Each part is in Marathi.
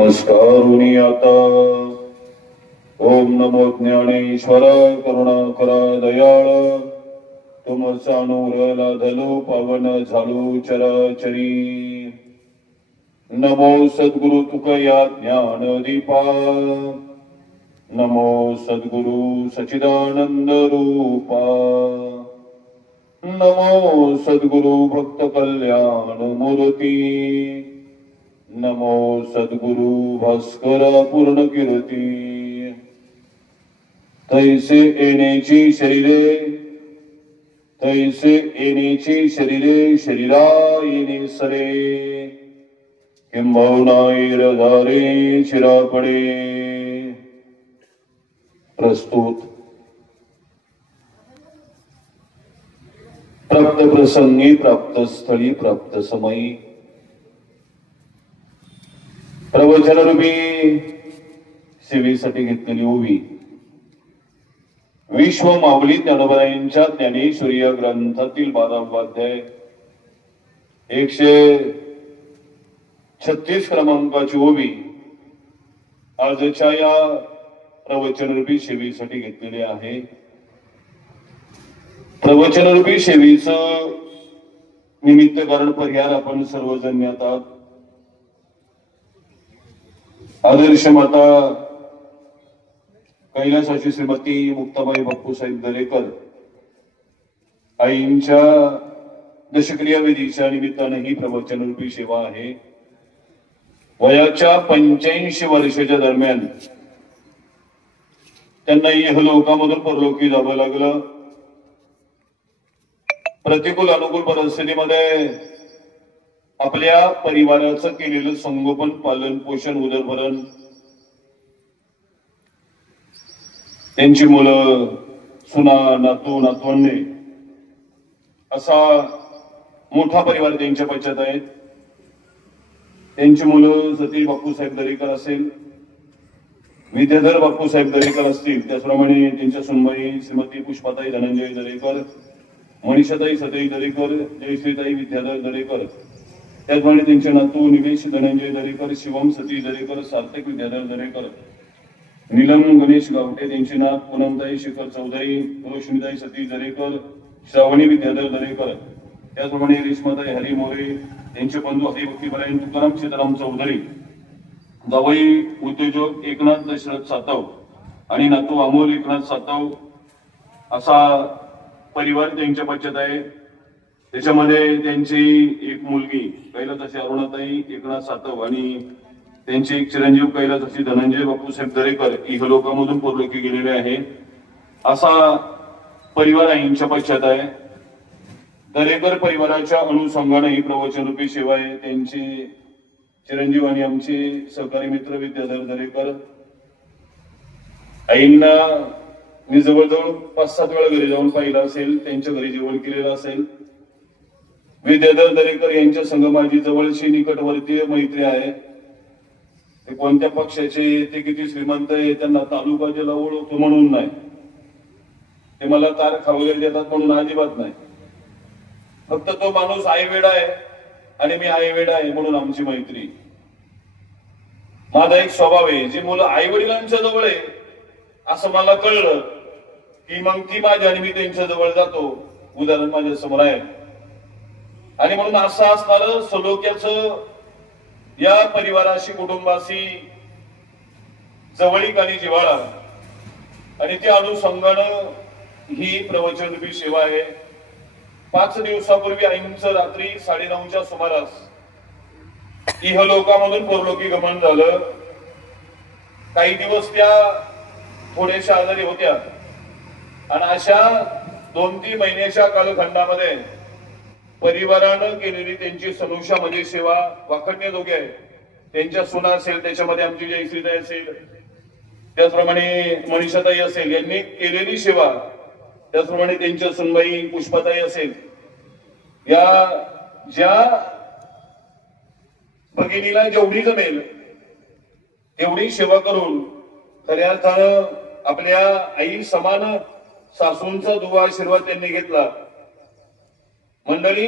नमस्कारुणी आता ओम नमो ज्ञानेश्वर करुणाकर दयाळ तुमचा नूर लाधलो पावन झालो चराचरी। नमो सद्गुरु तुकया ज्ञान दीपा नमो सद्गुरु सचिदानंद रूपा नमो सद्गुरु भक्त कल्याण मूर्ती नमो सद्गुरु भास्कर पूर्ण कीर्ती। तैसे येण्याची शरीरे तैसे येण्याची शरीरे शरीरा येणे सरे किंबहुना धारे शिरापडे। प्रस्तुत प्राप्त प्रसंगी प्राप्त स्थळी प्राप्त समयी प्रवचन रूपी सेवेसाठी घेतलेली उभी विश्व माऊली ज्ञानोबरायांच्या ज्ञानेश्वरी या ग्रंथातील 12वा अध्याय 136 क्रमांकाची उभी आजच्या या प्रवचन रूपी सेवेसाठी घेतलेली आहे। प्रवचन रूपी सेवेचं निमित्त कारण परिहार आपण सर्वजण येतात। आदर्श माता कैलासाची श्रीमती मुक्ताबाई बापूसाहेब दरेकर आईंच्या दशक्रिया विधीच्या निमित्ताने ही प्रवचन रूपी सेवा आहे। वयाच्या 85 वर्षाच्या दरम्यान त्यांना इहलोकामधून परलोकी जावं लागलं। प्रतिकूल अनुकूल परिस्थितीमध्ये आपल्या परिवाराचं केलेलं संगोपन पालन पोषण उदरभरण त्यांची मुलं सुना नातू नातवंडे असा मोठा परिवार त्यांच्या पश्चात आहेत। त्यांची मुलं सतीश बापूसाहेब दरेकर असेल विद्याधर बापूसाहेब दरेकर असतील त्याचप्रमाणे त्यांच्या सुनबाई श्रीमती पुष्पाताई धनंजय दरेकर मनीषाताई सतेज दरेकर जयश्रीताई विद्याधर दरेकर त्याचप्रमाणे त्यांचे नातू निमेश धनंजय दरेकर शिवम सतीश दरेकर सार्थक विद्याधर दरेकर नीलम गणेश गावटे त्यांची नात पूनमताई शेखर चौधरी रोशनीताई सतीश दरेकर श्रावणी विद्याधर दरेकर त्याचप्रमाणे रेश्माताई हरी मोरे त्यांचे बंधू हरिभक्तीपरायण तुकाराम सीताराम चौधरी जावई उद्योजक एकनाथ दशरथ सातव आणि नातू अमोल एकनाथ सातव असा परिवार त्यांच्या पश्चात आहे। त्याच्यामध्ये त्यांची एक मुलगी कैलास अरुणाताई एकनाथ सातव आणि त्यांचे एक चिरंजीव कैलास धनंजय बापूसाहेब दरेकर इहलोकामधून परलोकी गेलेले आहे। असा परिवार आईंच्या पश्चात आहे। दरेकर परिवाराच्या अनुषंगाने ही प्रवचन रूपी सेवा आहे। त्यांचे चिरंजीव आणि आमचे सहकारी मित्र विद्याधर दरेकर आईंना मी जवळजवळ 5-7 वेळा घरी जाऊन पाहिलं असेल, त्यांच्या घरी जेवण केलेलं असेल। विद्याधर दरेकर यांच्या संग माझी जवळची निकटवर्तीय मैत्री आहे। ते कोणत्या पक्षाचे ते किती श्रीमंत आहे त्यांना तालुका जिल्हा ओळखतो म्हणून नाही, ते मला तारखा वगैरे देतात म्हणून अजिबात नाही। फक्त तो माणूस आईवेडा आहे आणि मी आईवेडा आहे म्हणून आमची मैत्री। माझा एक स्वभाव आहे, जी मुलं आई वडिलांच्या जवळ आहे असं मला कळलं की मग ती माझ्या आणि मी त्यांच्या जवळ जातो। उदाहरण माझ्या समोर आहे आणि म्हणून असं असणारं सलोख्याचं या परिवाराशी कुटुंबाशी जवळीक आणि जिव्हाळा आणि त्या अनुषंगानं ही प्रवचन रूपी सेवा आहे। 5 दिवसापूर्वी आईंचं रात्री 9:30च्या सुमारास इहलोकामधून परलोकी गमन झालं। काही दिवस त्या थोड्याशा आजारी होत्या आणि अशा 2-3 महिन्याच्या कालखंडामध्ये परिवारानं केलेली त्यांची सनुषामध्ये सेवा वाखण्य दोघे आहे। त्यांच्या सुना असेल, त्याच्यामध्ये आमची जयश्रीताई असेल, त्याचप्रमाणे मनीषाताई असेल, यांनी केलेली सेवा, त्याचप्रमाणे त्यांच्या सुनबाई पुष्पाताई असेल, या ज्या भगिनीला जेवढी जमेल तेवढी सेवा करून खऱ्या अर्थानं आपल्या आई समान सासूंचा दुवा आशीर्वाद त्यांनी घेतला। मंडळी,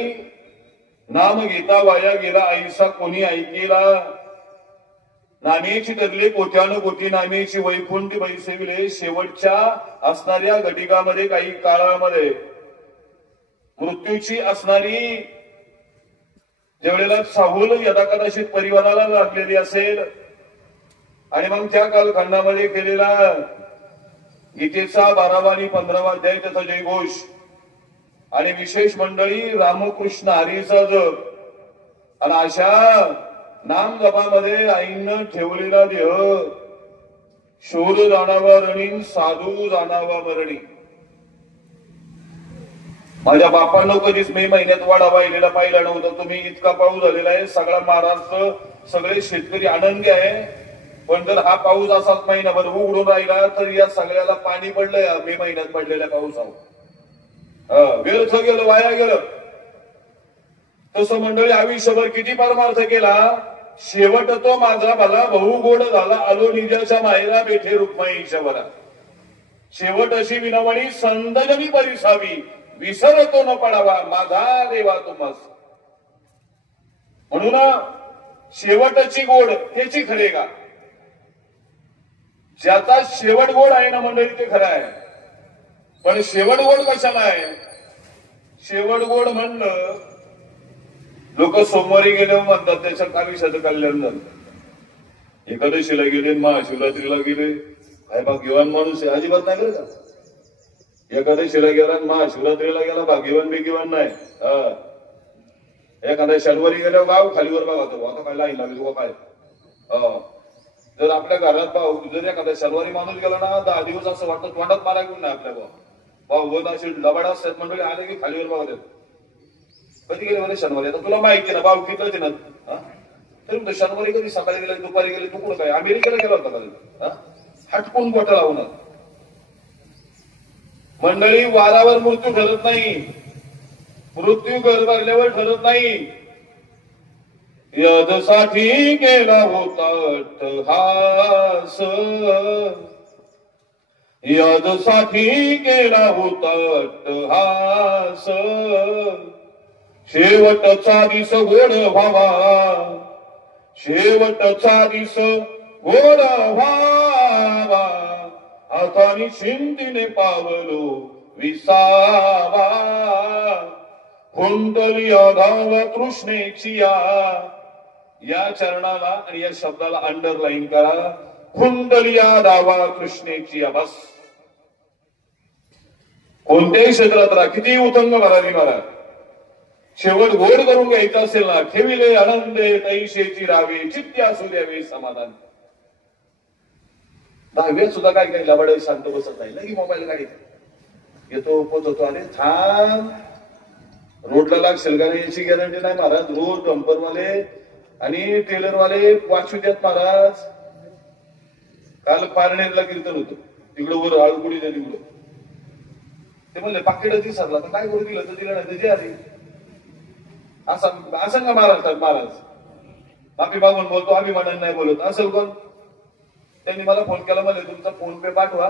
नाम घेता वाया गेला ऐसा कोणी ऐकेला, नामेची धरले कोट्यानं कोटी नामेची वैकुंठी बैसविले. शेवटच्या असणाऱ्या घटिकामध्ये काही काळामध्ये मृत्यूची असणारी ज्यावेळेला चाहूल यदा कदाचित परिवाराला लागलेली असेल आणि मग त्या कालखंडामध्ये केलेला गीतेचा 12वा आणि 15वा अध्याय त्याचा जयघोष आणि विशेष मंडळी रामकृष्ण हरीचा जप आणि अशा नाम जपामध्ये आईनं ठेवलेला देह शूर जाणावा रणी साधू जाणावा मरणी. माझ्या बापानं कधीच मे महिन्यात वाढा वाहिलेला पाहिला नव्हता. तुम्ही इतका पाऊस झालेला आहे, सगळा महाराष्ट्र सगळे शेतकरी आनंदी आहे. पण जर हा पाऊस असाच महिनाभर उघडून राहिला तर या सगळ्याला पाणी पडलंय मे महिन्यात पडलेल्या पावसावर. व्यर्थ गेलं, वाया गेलं. तसं मंडळी आयुष्यभर किती परमार्थ केला, शेवट तो माझा भला बहु गोड झाला आलो निजाच्या मायरा बेठे रुक्माईच्या वरा. शेवट अशी विनवणी संदनवी परिसावी विसरतो न पडावा माझा देवा तुम्हास. म्हणून शेवटची गोड त्याची खरे का, ज्याचा शेवट गोड आहे ना मंडळी ते खरं आहे. पण शेवट गोड कशाला आहे? शेवट गोड म्हणलं लोक सोमवारी गेले म्हणतात त्याच्या आयुष्याचं कल्याण झालं. एकादशीला गेले, महाशिवरात्रीला गेले, काय भाग्यवान माणूस आहे. अजिबात नाही गेलं का? एकादशीला गेला महाशिवरात्रीला गेला भाग्यवान बिग्यवान नाही. एखाद्या शनिवारी गेल्यावर गाव खालीवर बघा तो आता काय लाईन लागली काय. जर आपल्या घरात भाऊ जर एखाद्या शनिवारी माणूस गेला ना 10 दिवस असं वाटतं तोंडात मारा घेऊन नाही आपल्या भाऊ वन असे लबाड असतात मंडळी आले की खालीवर बघा. कधी गेले म्हणे शनिवारी. आता तुला माहिती ना भाऊ किती ना तरी शनिवारी कधी सकाळी गेले दुपारी गेले तू कुठं काय अमेरिकेला गेला होता का? हटकून बोटा लावून मंडळी वारावर मृत्यू ठरत नाही, मृत्यू घर भरल्यावर ठरत नाही. यदसाठी केला होता अट्टहास, यदसाठी केला होता अट्टहास. शेवटचा दिस गोड व्हावा, शेवटचा दिस गोड व्हावा. हाताने शिंदीने पावलो विसावा. कुंडली धाव तृष्णेची या चरणाला आणि या शब्दाला अंडरलाईन करा. कुंडलिया धावा कृष्णेची. बस कोणत्याही क्षेत्रात राहा, किती उतंग भरारी मारा, शेवट गोड करून घ्यायचा असेल ना, ठेविले आनंदे तैशेची रावे चित्ती असू द्यावे समाधान. 10वीत सुद्धा काय काय लबाड शांत बसत नाही. लगी मोबाईल गाडीत येतो पोचतो आणि थांब रोडला लागशील का याची गॅरंटी नाही महाराज. रोज डंपरवाले आणि टेलरवाले वाचू द्यात महाराज. काल पारनेरला कीर्तन होतं तिकडं वर आळकुडी तिकडं ते म्हणले पाकिट दिसरला तर काय करू, दिलं तर दिलं नाही ते आधी असं का महाराष्ट्रात. महाराज माफी मागून बोलतो, अभिमानाने नाही बोलत असेल कोण. त्यांनी मला फोन केला, म्हणले तुमचा फोन पे पाठवा.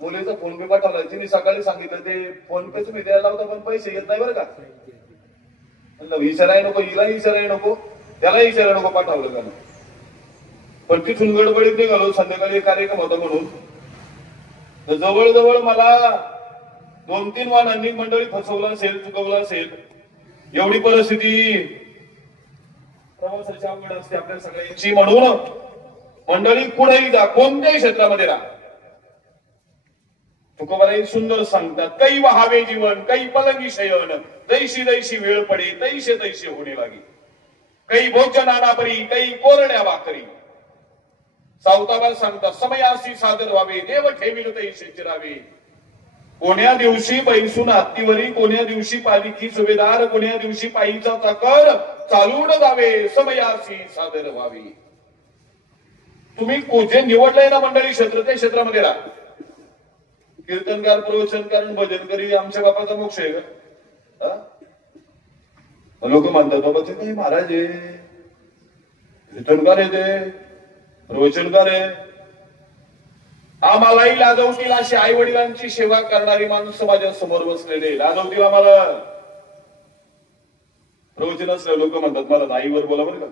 मुलीचा फोन पे पाठवला. तिने सकाळी सांगितलं ते फोन पे तुम्ही द्यायला होता पण पैसे येत नाही बरं का. म्हणलं विचाराय नको, हिला विचाराय नको, त्याला विचाराय नको, पाठवलं का. पण तिथून गडबडीत निघालो. संध्याकाळी कार्यक्रम होता म्हणून जवळजवळ मला 2-3 वाहनांनी मंडळी फसवलं असेल, चुकवलं असेल. एवढी परिस्थिती प्रवासाची अवघड असते आपल्या सगळ्यांची. म्हणून मंडळी कुठेही जा, कोणत्याही क्षेत्रामध्ये राहा. तुकोबाराई सुंदर सांगतात, काही वहावे जीवन काही पलंगी शयन, दैशी दैशी वेळ पडे तैशे तैशे होणे लागे. काही भोजनाना परी काही कोरड्या भाकरी. सावताबाद सांगतात, समयासी सादर व्हावे देव ठेविल तैशे चिरावे. कोण्या दिवशी बैसून हत्तीवरी, कोण्या दिवशी पालिकी सुभेदार, कोण्या दिवशी पायीचा चाकर चालून जावे समयासी सादर व्हावे. तुम्ही जे निवडलंय ना मंडळी क्षेत्र, त्या क्षेत्रामध्ये राहा. कीर्तनकार, प्रवचनकार, भजनकरी आमच्या बापाचा मोक्ष आहे का? लोक म्हणतात बाबा ते काही महाराज आहे, कीर्तनकार आहे, ते प्रवचनकार आहे. आम्हालाही लाजवतील अशी आई वडिलांची सेवा करणारी माणसं माझ्या समोर बसलेले. लाजवतील आम्हाला. प्रवचन असलं लोक म्हणतात मला आईवर बोला बरं का,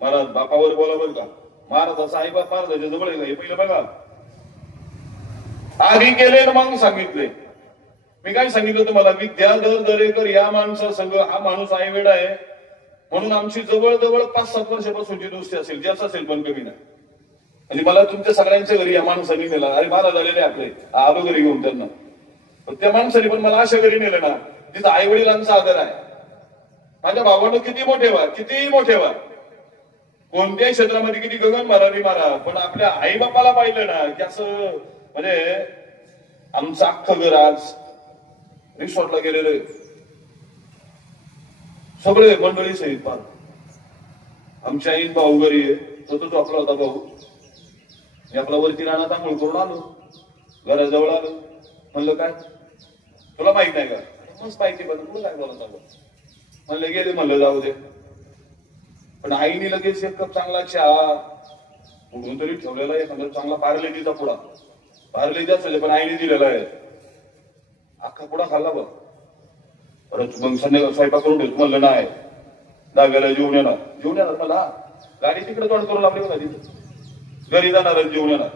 मला बापावर बोला बरं का. महाराजाचा आई बाप महाराजाच्या जवळ आहे हे पहिलं बघा. आधी केले ना मग सांगितले. मी काय सांगितलं तुम्हाला, विद्याधर दरेकर या माणसासंग हा माणूस आईवेड आहे म्हणून आमची जवळजवळ 5-7 वर्षापासूनची दोस्ती असेल, जास्त असेल पण कमी नाही. म्हणजे मला तुमच्या सगळ्यांच्या घरी या माणसाने नेला. अरे मला झालेले आपले आलो घरी घेऊन त्यांना, पण त्या माणसाने पण मला अशा घरी नेलं ना तिथं आई वडिलांचा आदर आहे. माझ्या भावानं किती मोठे व्हा, किती मोठे व्हा, कोणत्याही क्षेत्रामध्ये किती गगन मारावी मारा, पण आपल्या आई बापाला पाहिलं ना की असं म्हणजे आमचं अख्खं घर आज रिसॉर्टला गेलेलं आहे. सगळे मंडळी सहित पार. आमच्या आईन भाऊ घरी आहे, तो झोपला होता भाऊ. मी आपला वरती राहणार आंघोळ करून आलो, घराजवळ आलो. म्हणलं काय तुला माहित नाही का? मस्त माहिती, पण तुला काय बोलत आलो. म्हणलं गेले, म्हणलं जाऊ दे. पण आईने लगेच एक कप चांगला चहा कुठून तरी ठेवलेला आहे, चांगला पार्लेजीचा पुडा. पार्लेजी असले पण आईने दिलेला आहे. अख्खा पुडा खाल्ला बघ. परत मग संध्याकाळ स्वयंपाक करून ठेवतो. म्हणलं नाही, दहाव्याला जेवून येणार. जेवून येणार मला गाडी तिकडे तोंड करून लावली बघा. तिथं घरी जाणार जेवून येणार.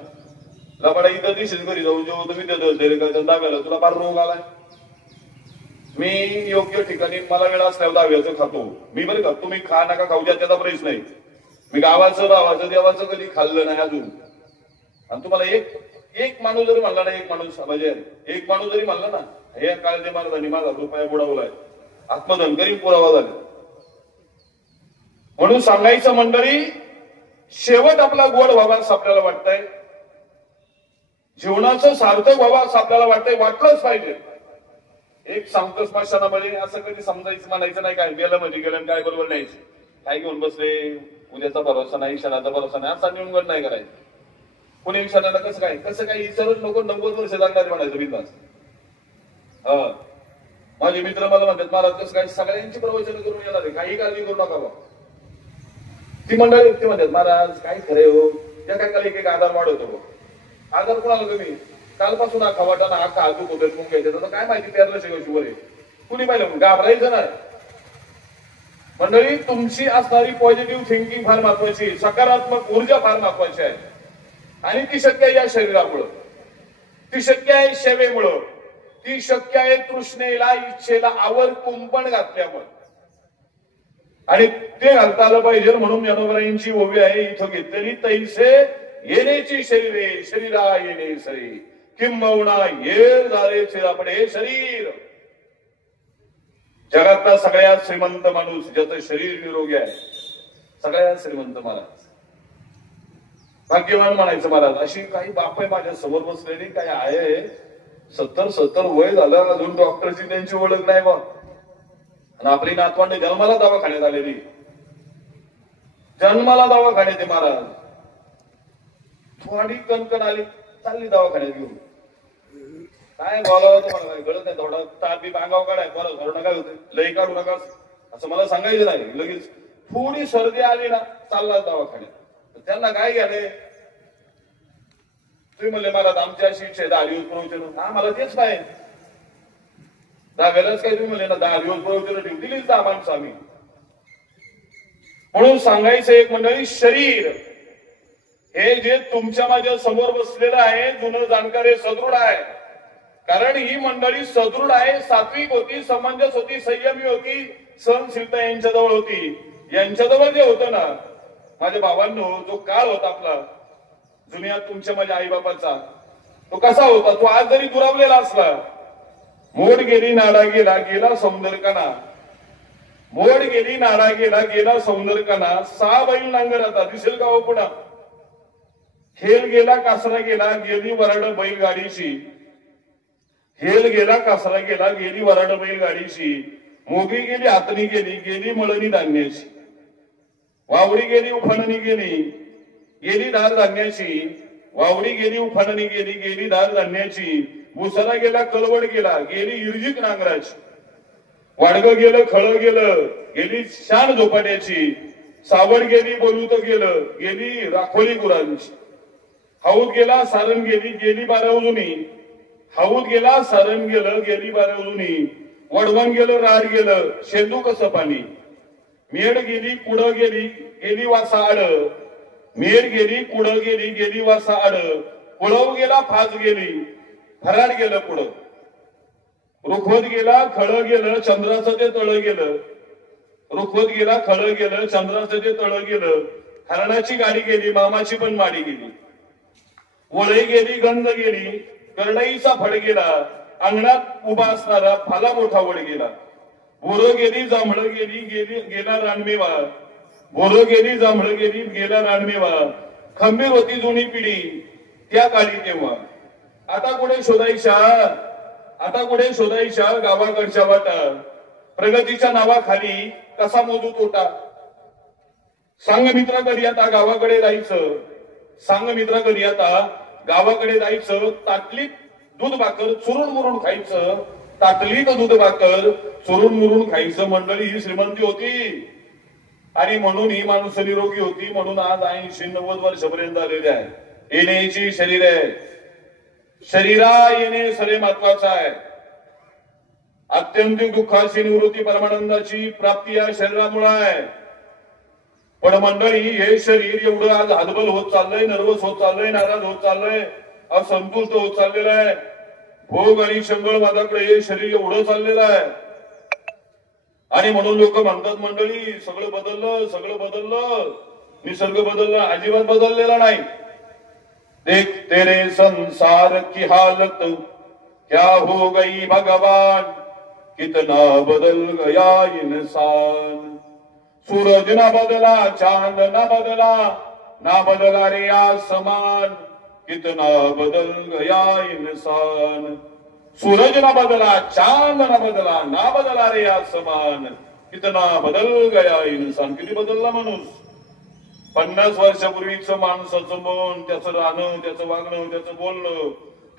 लबाडा इथं दिसेल घरी जाऊन जेवतो मी त्याचं दहाव्याला. तुला फार रोग आलाय. मी योग्य ठिकाणी मला वेळ असल्यावर दहाव्याचं खातो मी. बरं का, तुम्ही खा नका खाऊ द्या त्याचा प्रश्न नाही. मी गावाचं भावाचं देवाचं कधी खाल्लं नाही अजून. आणि तुम्हाला एक माणूस जरी म्हणला ना, एक माणूस म्हणजे एक माणूस जरी म्हणला ना, हे काळजे महाराजांनी माझा रुपया बुडावलाय, आत्मधन गरीब पुरावा झाला. म्हणून सांगायचं मंडळी, शेवट आपला गोड व्हावा असं आपल्याला वाटतंय. जीवनाचं सार्थक व्हावं असं आपल्याला वाटतंय, वाटलंच पाहिजे. एक सांगतो स्मशानामध्ये असं कधी समजायचं म्हणायचं नाही काय गेलं म्हणजे गेलं काय बरोबर नाही. काय घेऊन बसले, उद्याचा भरोसा नाही, क्षणाचा भरोसा नाही, असा निवड नाही करायचं. पुणे क्षणाला कसं काय विचारून नको 90 वर्ष लागणार म्हणायचं बिंदास. माझे मित्र मला म्हणतात महाराज कसं काय सगळ्यांची प्रवचन करून येणार आहे, काही काळजी करू नका बा. ती मंडळी ती म्हणतात महाराज काय खरे हो, त्या काय काल एक आधार वाढवतो. आधार कोणाला कमी, कालपासून हा खवाटाना हा काजू होते मग घ्यायचं काय माहिती पेरलं शिवाय वर कुणी पाहिलं घाबरायचं नाही. मंडळी तुमची असणारी पॉझिटिव्ह थिंकिंग फार महत्वाची, सकारात्मक ऊर्जा फार महत्वाची आहे. आणि ती शक्य आहे या शरीरामुळं, ती शक्य आहे सेवेमुळं, ती शक्य आहे तृष्णेला इच्छेला आवर कुंपण घातल्यामुळे. आणि ते घालता आलं पाहिजे म्हणून ज्ञानोबरायांची ओवी आहे इथं घेतलेली. तैसे येण्याची शरीरे शरीरा येणे सरी किंबहुना ये झाले आपण हे शरीर. जगातला सगळ्यात श्रीमंत माणूस ज्याचं शरीर निरोगी आहे, सगळ्यात श्रीमंत महाराज, भाग्यवान म्हणायचं महाराज. अशी काही बाप आहे माझ्या समोर बसलेली, काय आहे 70 वय झालं अजून डॉक्टरची त्यांची ओळख नाही बा. आणि आपली नातवंड जन्माला दवाखान्यात आलेली, जन्माला दवाखान्यात आहे महाराज. थोडी कणकण आली चालली दवाखान्यात घेऊन. काय बोलावं तुम्हाला काय कळत नाही. थोडा ताप बी अंगाव काढाय बरं घरू नका होते, लई काढू नका असं मला सांगायचं नाही. लगेच थोडी सर्दी आली ना चालला दवाखान्यात. त्यांना काय घ्याले, तुम्ही म्हणले मला आमच्या अशी इच्छा आहे 10 दिवस प्रवचन. आम्हाला तेच नाही, 10 काय तुम्ही म्हणले ना 10 दिवस प्रवचन दिलीच 10 माणसं आम्ही. म्हणून सांगायचं एक मंडळी, शरीर हे जे तुमच्या माझ्या समोर बसलेलं आहे जुनं जाणकार सदृढ आहे. कारण ही मंडळी सदृढ आहे, सात्विक होती, समंजस होती, संयमी होती, सहनशीलता यांच्याजवळ होती. यांच्याजवळ जे होतं ना माझ्या भावांनो, जो काळ होता आपला जुन्यात तुमच्या माझ्या आईबापाचा, तो कसा होता. तो आज जरी दुरावलेला असला, मोड गेली नाडा गेला गेला सौंदर्यकाना, मोड गेली नाडा गेला गेला सौंदर्यकाना, 6 बैल नांगराता दिसेल का हो पुन्हा. खेळ गेला कासरा गेला गेली वराड बैलगाडीची, खेळ गेला कासरा गेला गेली वराड बैलगाडीची, मोगी गेली हातणी गेली गेली मळणी धान्याची, वावडी गेली उफाणणी गेली गेली धार धान्याची, वावडी गेली उफाणणी गेली गेली धार धान्याची, मुसरा गेला कलवड गेला गेली इर्जिक नांगराची, वाडगं गेलं खळं गेलं गेली शान झोपाट्याची, सावड गेली बोलूत गेलं गेली राखोली गुरांची, हाऊद गेला सारण गेली गेली 12 उजुनी, हाऊद गेला सारण गेलं गेली 12 उजुनी, वडवण गेलं राड गेलं शेंदू कसं पाणी, मेड गेली पुढं गेली गेली वासा आड, मेड गेली, कुडं गेली, गेली वासा आड, कुळव गेला, फाज गेली, फराड गेलं पुढं, रुखवत गेला, खळ गेलं, चंद्राचं ते तळ गेलं, रुखवत गेला, खळ गेलं, चंद्राचं ते तळ गेलं, हरणाची गाडी गेली, मामाची पण माडी गेली, वळई गेली, गंध गेली, करडईचा फड गेला, अंगणात उभा असणारा फाला मोठा वड गेला, बोरं गेली, जांभळं गेली, गेला रानमेवा, बोरं गेली, जांभळं गेली, गेला रानमेवा, खंबीर होती जुनी पिढी त्या काळी तेव्हा. आता कुठे शोधायच्या, आता कुठे शोधायच्या गावाकडच्या वाटा, प्रगतीच्या नावाखाली कसा मोजू तोटा. सांग मित्रा कधी आता गावाकडे जायचं, सांग मित्रा कधी आता गावाकडे जायचं, ताटलीत दूध भाकर चुरून मुरून खायचं, ताटलीत दूध भाकर चुरून मुरून खायचं. मंडळी ही श्रीमंती होती आणि म्हणून ही माणसं निरोगी होती, म्हणून आज 80-90 वर्षापर्यंत आलेले आहे. येण्याची शरीर आहे, शरीरा येणे सरे महत्वाचं आहे. अत्यंतिक दुःखाची निवृत्ती परमानंदाची प्राप्ती या शरीरामुळे आहे. पण मंडळी हे शरीर एवढं आज हतबल होत चाललंय, नर्वस होत चाललंय, नाराज होत चाललंय, असंतुष्ट होत चाललेलं आहे. भोग आणि शंगळ माझ्याकडे हे शरीर एवढं चाललेलं आहे. आणि म्हणून लोक म्हणतात मंडळी सगळं बदललं, सगळं बदललं, निसर्ग बदलला, अजिबात बदललेला नाही. देख तेरे संसार की हालत क्या हो गई भगवान, कितना बदल गया इंसान. सूरज ना बदला, चांद ना बदला, ना बदला रे आसमान, कितना बदल गया इंसान. सूरज ना बदला, चांद ना बदला, ना बदला रे आसमान, कितना बदल गया इंसान. किती बदलला माणूस. 50 वर्षापूर्वीचं माणसाचं मन, त्याचं राहणं, त्याचं वागणं, त्याचं बोलणं,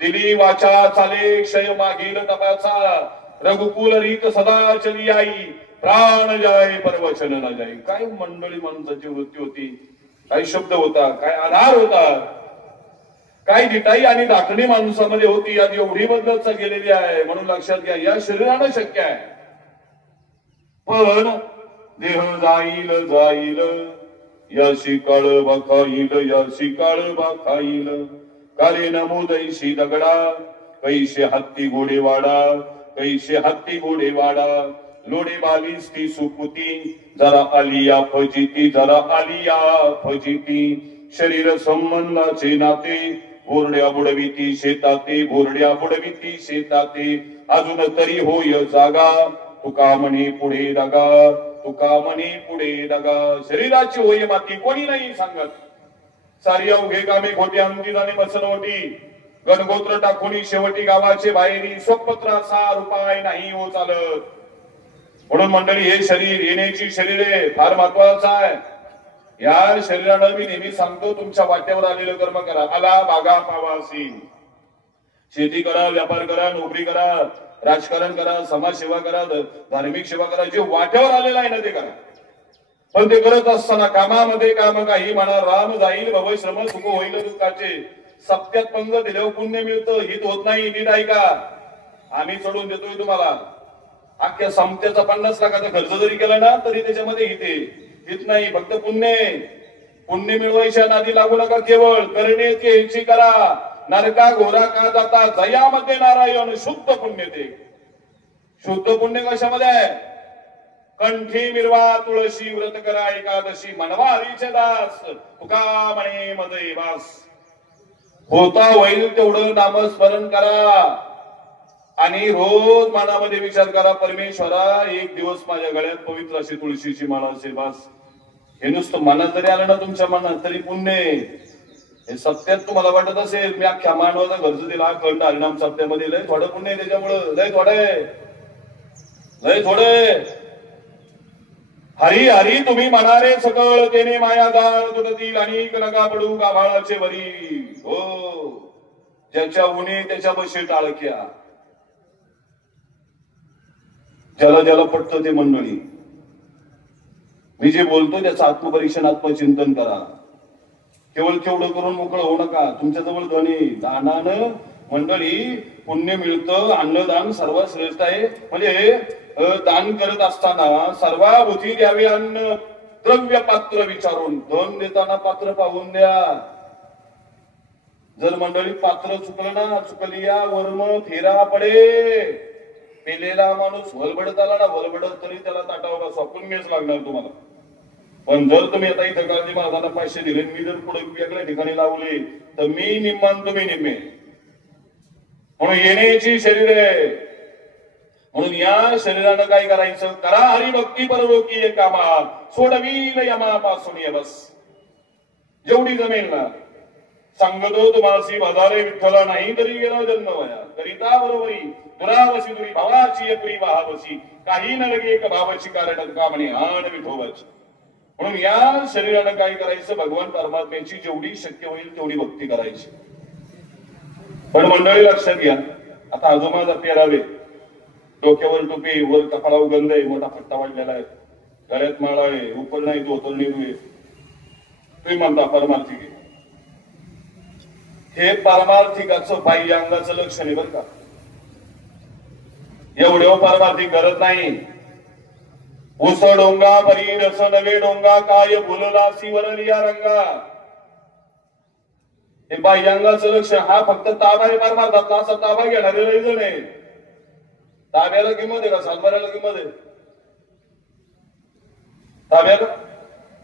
दिली वाचा चाले क्षय मागील तपाचा, रघुकुल रीत सदा चली आई, प्राण जाय परवचन न जाई. काय मंडळी माणसाची वृत्ती होती, काय शब्द होता, काय आधार होता, काय दिटाई आणि दाखणी माणसामध्ये होती. आज एवढी बदलत गेलेली आहे. म्हणून लक्षात घ्या या शरीरानं शक्य आहे, पण देह जाईल जाईल, याशी काळबा खाईल, याशी काळबा खाईल. काले नमोदैशी दगडा, कैसे हत्ती घोडे वाडा, कैसे हत्ती घोडे वाडा. लोडे बालीस ती सुकुती, जरा आलिया फजिती, जरा आलिया फजिती. शरीर संबंधाचे नाते, बोरड्या बुडविती शेताते, बोरड्या बुडविती शेताते. अजून तरी होय जागा, तुका म्हणे पुढे दगा, तुका म्हणे पुढे दगा. शरीराची होय माती कोणी नाही सांगत. सारी अवघे कामे खोटी अंगठी आणि मसनवटी, गणगोत्र टाकून शेवटी गावाचे बाहेरी. स्वपत्राचा उपाय नाही हो चालत. म्हणून मंडळी हे शरीर येण्याची शरीर आहे, फार महत्वाचं आहे. या शरीरानं मी नेहमी सांगतो तुमच्या वाट्यावर आलेलं कर्म करा. आला बागा पावासी, शेती करा, व्यापार करा, नोकरी करा, राजकारण करा, समाजसेवा करा, धार्मिक सेवा करा. जे वाट्यावर आलेलं आहे ना ते करा. पण ते करत असताना कामामध्ये काम काही म्हणा, राम जाईल भव श्रम सुख होईल दुःखाचे. सप्त्यात पंग दिल्यावर पुण्य मिळतं, हित होत नाही. नीट ऐका, आम्ही चढून देतोय तुम्हाला. अख्ख्या समत्याचा 50 लाखाचा खर्च जरी केला ना तरी त्याच्यामध्ये हित नाही, फक्त पुण्य. पुण्य मिळवायच्या नादी लागू नका. केवळ करण्याची ह्याची करा. नरका घोरा का जाता, जयामध्ये नारायण शुद्ध पुण्य. ते शुद्ध पुण्य कशामध्ये आहे. कंठी मिरवा तुळशी, व्रत करा एकादशी, मनवा हरीचे दास, तुका म्हणे मध्ये वास. होता होईल तेवढं नामस्मरण करा आणि रोज मनामध्ये विचार करा, परमेश्वरा एक दिवस माझ्या गळ्यात पवित्र अशी तुळशीची माळा असेल बास. हे नुसतं मनात जरी आलं ना तुमच्या मनात तरी पुण्य. हे सत्यात तुम्हाला वाटत असेल मी अख्ख्या मानवाचा खर्च दिला, खंड हरिनाम सप्त्यामध्ये, लय थोडं पुण्य आहे त्याच्यामुळं, लय थोडे. हरी हरी तुम्ही म्हणारे सकळ, तेने मायादार तुटतील अनेक नका पडू गाभाळाचे वरी. हो, ज्याच्या उणे त्याच्या बशी टाळक्या. ज्याला ज्याला पटतं ते मंडळी, मी जे बोलतो त्याचं आत्मपरीक्षण, आत्मचिंतन करा. केवळ केवढं करून मोकळं होऊ नका. तुमच्याजवळ धनी दानानं मंडळी पुण्य मिळतं. अन्नदान सर्वात श्रेष्ठ आहे. म्हणजे दान करत असताना सर्वाभूती द्यावे अन्न, द्रव्य पात्र विचारून धन देताना पात्र पाहून द्या. जर मंडळी पात्र चुकलं ना, चुकली या वर्म फेरा पडे. पेलेला माणूस वलबडत आला ना, वलबडत तरी त्याला ताटावर स्वापून मेच लागणार तुम्हाला. पण जर तुम्ही आता इथं गांधी महाराजांना 500 दिले, मी जर पुढे वेगळ्या ठिकाणी लावले तर मी निम्मान तुम्ही निम्मे. म्हणून येण्याची शरीर आहे. म्हणून या शरीरानं काय करायचं, करा हरिभक्ती परलोकी ये कामा, सोडवील यमापासून बस. जेवढी जमेल ना सांगतो तुम्हासी बजारे विठ्ठला, नाही तरी गेला जन्म वया. करिता बरोबरी दुरावशी दुरी भावाची पुरी वाहावशी, काही नडगे एक भावाची कारण कामणे आण विठोबाची. म्हणून या शरीरानं काय करायचं, भगवान परमात्म्याची जेवढी शक्य होईल तेवढी भक्ती करायची. पण मंडळी लक्षात घ्या, आता आजोबा पेरावे, डोक्यावर टोपी, वर कपाळावर गंध आहे, मोठा फट्टा वाढलेला आहे, गळ्यात माळा आहे, उपर नाही धोतर नाही, तुम्ही म्हणता परमार्थिक आहे. हे पारमार्थिकाचं बाह्य अंगाचं लक्षण आहे बरं का. एवढे पारमार्थिक गरज नाही. उस डोंगा परी रस नवे डोंगा, काय बोलला सिवरलिया रंगा. हे बाह्यांगाचं लक्षण. हा फक्त ताबा आहे परमार्थातला, असा ताबा घेणारे लय जण आहे. ताब्याला किंमत आहे का, सातबाऱ्याला किंमत आहे? ताब्याला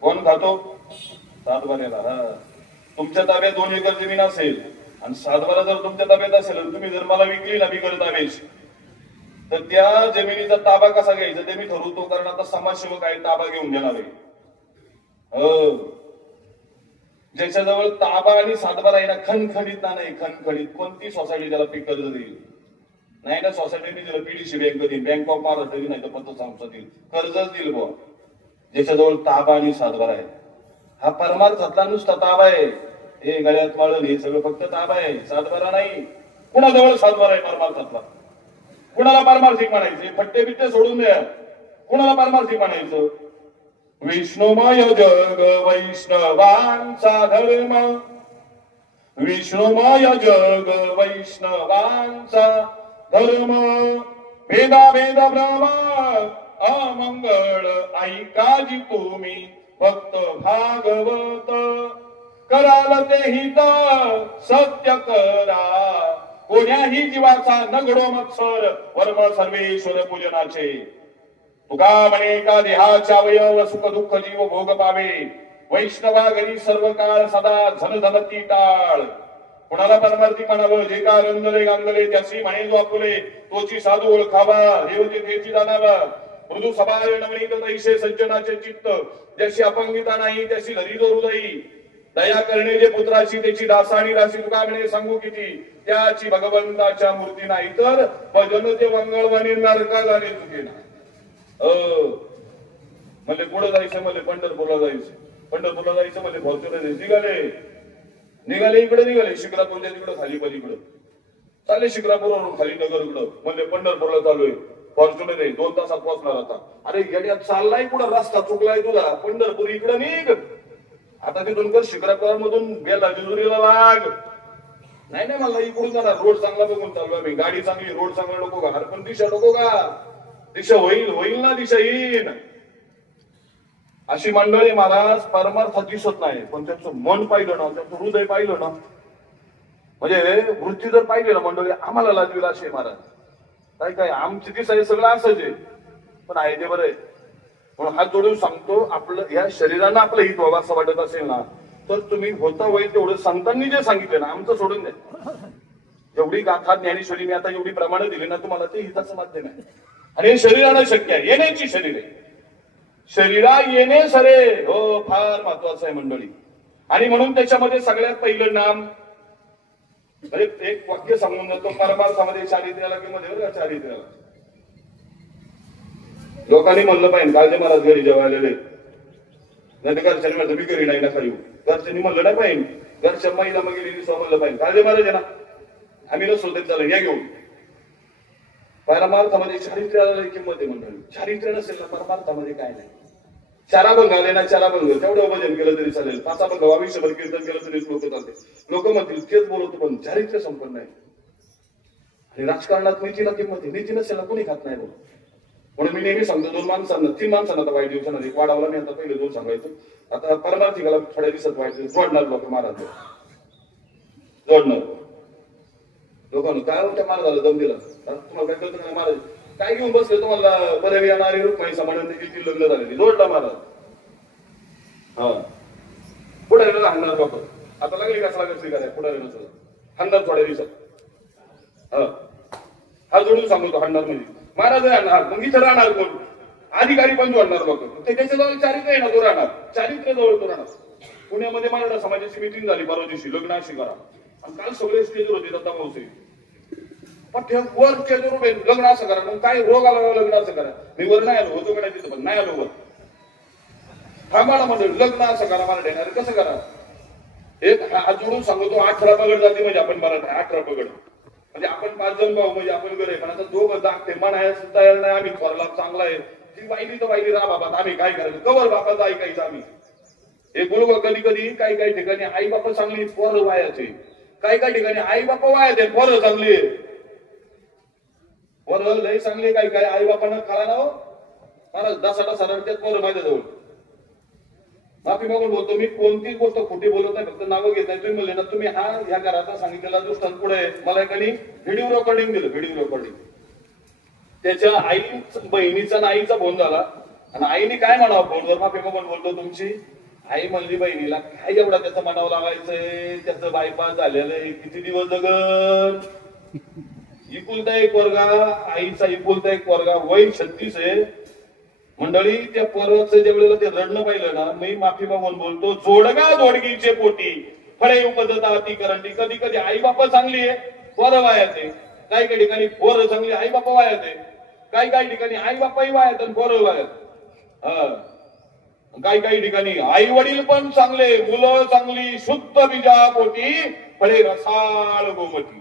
कोण खातो? सातबाऱ्याला. तुमच्या ताब्यात 2 एकर जमीन असेल आणि सातबारा जर तुमच्या ताब्यात असेल, तुम्ही जर मला विकली ना बिगर ताब्याची, तर त्या जमिनीचा ताबा कसा घ्यायचा ते मी ठरवतो. कारण आता समाजसेवक आहे, ताबा घेऊन देणार आहे. ज्याच्याजवळ ताबा आणि सातबारा आहे ना, खणखणीत ना, नाही खणखणीत, कोणती सोसायटी त्याला पीक कर्ज देईल? नाही ना, सोसायटीने दिलं, पीडीसी बँक देईल, बँक ऑफ महाराष्ट्र नाही तर पतसंस्था देईल, कर्जच देईल बुवा. ज्याच्याजवळ ताबा आणि सातबारा आहे. हा परमार्थातला नुसता ताबा आहे. हे गळ्यात माळण हे सगळं फक्त ताबा आहे, सातबारा नाही. कुणाजवळ सातबारा आहे परमार्थातला? कुणाला पारमार्थिक म्हणायचे? फट्टे बिट्टे सोडून द्या. कुणाला पारमार्थिक म्हणायचं? विष्णुमय जग वैष्णवांचा धर्म, विष्णुमय जग वैष्णवांचा धर्म, भेदा भेद भ्रम अमंगळ ऐकाजी तुम्ही भक्त भागवत, कराल ते हित सत्य करा, कोण्याही जीवाचा नगडो मत्सर, वर्म सर्वेश्वर पूजनाचे. तुका म्हणे का देहाच्या अवयव सुख दुःख जीव भोग पावे, वैष्णवा घरी सर्व काळ सदा झन झनती टाळ. कुणाला परमार्थी म्हणावं? जे का रंगले गांगले त्याची म्हणे जो आपुले, तोची साधू ओळखावा, देवते त्याची जाणावा. मृदू सभाय नवनीत तैसे सज्जनाचे चित्त, ज्याची अपंगिता नाही त्याची घरी जो हृदयी. दया करणे जे पुत्राची त्याची दासाणी राशी, तुका म्हणे सांगू किती, त्याची भगवंताच्या मूर्ती नाही तर भजन ते मंगळवाणी नरका झाले तुझे ना. म्हणजे पुढे जायचं, म्हणजे पंढरपूरला जायचं, पंढरपूरला जायचं म्हणजे फॉर्च्युनर निघाले इकडे, निघाले शिक्रापूरच्या तिकडं खाली पलीकडं चाले, शिक्रापूरवरून खाली नगरकडं, म्हणजे पंढरपूरला चालू आहे. फॉर्च्युनर आहे, 2 तासात पोहोचणार आता. अरे येड्यात चाललाय कुठं, रस्ता चुकलाय तुझा, पंढरपूर इकडं निघ. आता तिथून कर शिक्रापूरमधून बेला जेजुरीला लाग. नाही नाही, मला इकडून जाणार, रोड चांगला बघून चालू आहे, गाडी चांगली, रोड चांगला नको का? हर पण दिशा नको का? दिशा होईल ना, दिशा येईल. अशी मंडळी महाराज परमार्थात दिसत नाही, पण त्यांचं मन पाहिलं ना, त्यांचं हृदय पाहिलं ना, म्हणजे वृत्ती जर पाहिली ना मंडळी, आम्हाला लाजविला असे महाराज. काय काय आमची दिशा हे सगळं असंच आहे, पण आहे ते बरं आहे. म्हणून हात जोडून सांगतो, आपलं या शरीरानं आपलं हित व्हावं असं वाटत असेल ना, तर तुम्ही होता होईल तेवढं संतांनी जे सांगितलं ना, आमचं सोडून द्या. जेवढी गाथा ज्ञानेश्वरी मी आता एवढी प्रमाणे दिली ना तुम्हाला, ते हिताचं माध्यम आहे. आणि हे शरीरानं शक्य आहे, येण्याची शरीर आहे. शरीरा येणे सरे हो फार महत्वाचं आहे मंडळी. आणि म्हणून त्याच्यामध्ये सगळ्यात पहिलं नाम, अरे एक वाक्य सांगून जातो, परमार्थामध्ये चारित्र्याला किंवा देऊ चारित्र्याला. लोकांनी म्हणलं पाहिजे काळजे महाराज घरी जेव्हा आलेले, नाही घरच्यांनी म्हणलं मी घरी नाही ना खाली, घरच्यांनी म्हणलं नाही पाहिजे, घरच्या महिला मग गेली म्हणलं पाहिजे काळजे महाराज आहे ना, आम्ही नसतो ते चालेल या घेऊन. परमार्थामध्ये चारित्र्याला किंमत आहे मंडळी. चारित्र्य नसेल ना परमार्थामध्ये काय नाही. चाराभंग आले ना, चाराभंग तेवढं भजन केलं तरी चालेल, 5 भंग आयुष्यभर कीर्तन केलं तरी लोक चालते. लोक म्हणतील तेच बोलवतो पण चारित्र्य संपन्न आहे. आणि राजकारणात नीतीला किंमत आहे, नीती नसेल ना कोणी खात नाही बोल. म्हणून मी नेहमी सांगतो 2 माणसांना 3 माणसांना आता वाईट दिवसांना एक वाढावला मी आता पहिले 2 सांगायचं आता परमार्थिकाला थोड्या दिवसात वाईट जोडणार लोक महाराज जोडणार लोकांना काय होत्या महाराजाला दम दिला तुम्हाला काय कळतं का महाराज काय घेऊन बसले तुम्हाला परवी येणारे रुक्माई समाधान देखील लग्न झालेली जोडला महाराज हा पुढे हाणणार बाप आता लागली कसं लागत स्वीकार पुढे हाणणार थोड्या दिवसात हा जोडून सांगतो हाणणार म्हणजे महाराज राहणार मग इथं राहणार कोण अधिकारी पण जोडणार लोक ते त्याच्याजवळ चारित्र्य आहे ना तो राहणार चारित्र्य जवळ तो राहणार पुण्यामध्ये मराठा समाजाची मिटिंग झाली परवा दिवशी लग्न अशी करा आणि काल सगळे स्टेजवर होते दत्ता भाऊसे पण वर स्टेजवर उभे लग्न असं करा मग काय रोग आला लग्न असं करा मी वर नाही आलो होतो तिथं पण नाही आलो वर थांबाला म्हणलं लग्न असं करा मला देणार कसं करा एक हात जोडून सांगतो 18 पगड जाते म्हणजे आपण मराठा 18 पगड म्हणजे आपण 5 जण भाऊ म्हणजे आपण गरे पण आता दोघं जागते म्हणायला तयार नाही आम्ही थोरला चांगला आहे ती वाईली तर वाईली राहा बाबा आम्ही काय करायचं कवर बापाचं ऐकायचं आम्ही हे बोलू कधी कधी काही ठिकाणी आई बापा चांगली पोरं वायाचे काही ठिकाणी आई बापा वायाचे पोरं चांगली पोरं लय चांगली काही आई बापानं कळा ना मला दसाडा सरळत्यात पोरं माझ्याजवळ माफी मागून बोलतो मी कोणतीच गोष्ट खोटी बोलत नाही फक्त नावं घेत नाही तुम्ही म्हणले ना तुम्ही हा ह्या घराचा सांगितलेला दृष्टांत पुढे मला एकाने व्हिडिओ रेकॉर्डिंग दिलं व्हिडिओ रेकॉर्डिंग त्याच्या आई बहिणीचा आणि आईचा फोन झाला आणि आईने काय म्हणावं फोनवर माफी मागून बोलतो तुमची आई म्हणली बहिणीला काय एवढा त्याचं म्हणावं लागायचंय त्याचं बायपास झालेलं आहे किती दिवस जगत इकुलता एक वर्गा आईचा इकुलता एक वर्गा वय 36 आहे मंडळी त्या पोराचं ज्या वेळेला ते रडणं पाहिलं ना मी माफी मागून बोलतो जोडगा जोडगीचे पोटी फळे उपजता अति करंटी कधी कधी आई बापा चांगली आहे पोरं वायाचे काही ठिकाणी पोरं चांगली आई बापा वायाचे काही ठिकाणी आई बापाही वायात आणि पोरं वायात काही ठिकाणी आई वडील पण चांगले मुलं चांगली शुद्ध बीजा पोटी फळे रसाळ गोमती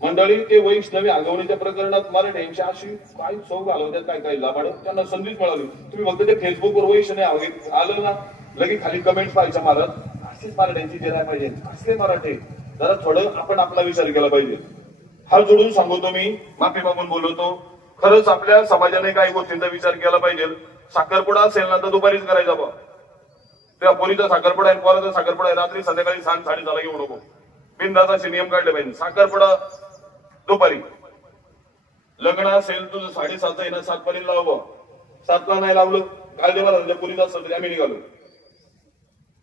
मंडळी ते वैष्णवी आगवण्याच्या प्रकरणात मराठ्यांची अशी काय चव घालवतात काय लाभाड त्यांना संधीच मिळाली तुम्ही फक्त ते फेसबुकवर वैष्णव आलं ना लगेच खाली कमेंट्स पाहायच्या मारत असेच मराठ्यांची जे नाही पाहिजे असले मराठे जरा थोडं आपण आपला विचार केला पाहिजे हात जोडून सांगतो मी माफी मागून बोलवतो खरंच आपल्या समाजाने काही गोष्टींचा विचार केला पाहिजे साखरपुडा असेल ना तर दुपारीच करायचा बा त्या पोरीचा साखरपुडा आहे पोराचा साखरपुडा आहे रात्री संध्याकाळी 6:30 घेऊ नको बिनधास्त नियम काढले पाहिजे साखरपुडा दुपारी लग्न असेल तुझं 7:30 आहे ना 7 पर्यंत लावलं 7ला नाही लावलं काल जेव्हा पोलीस असतं तरी आम्ही निघालो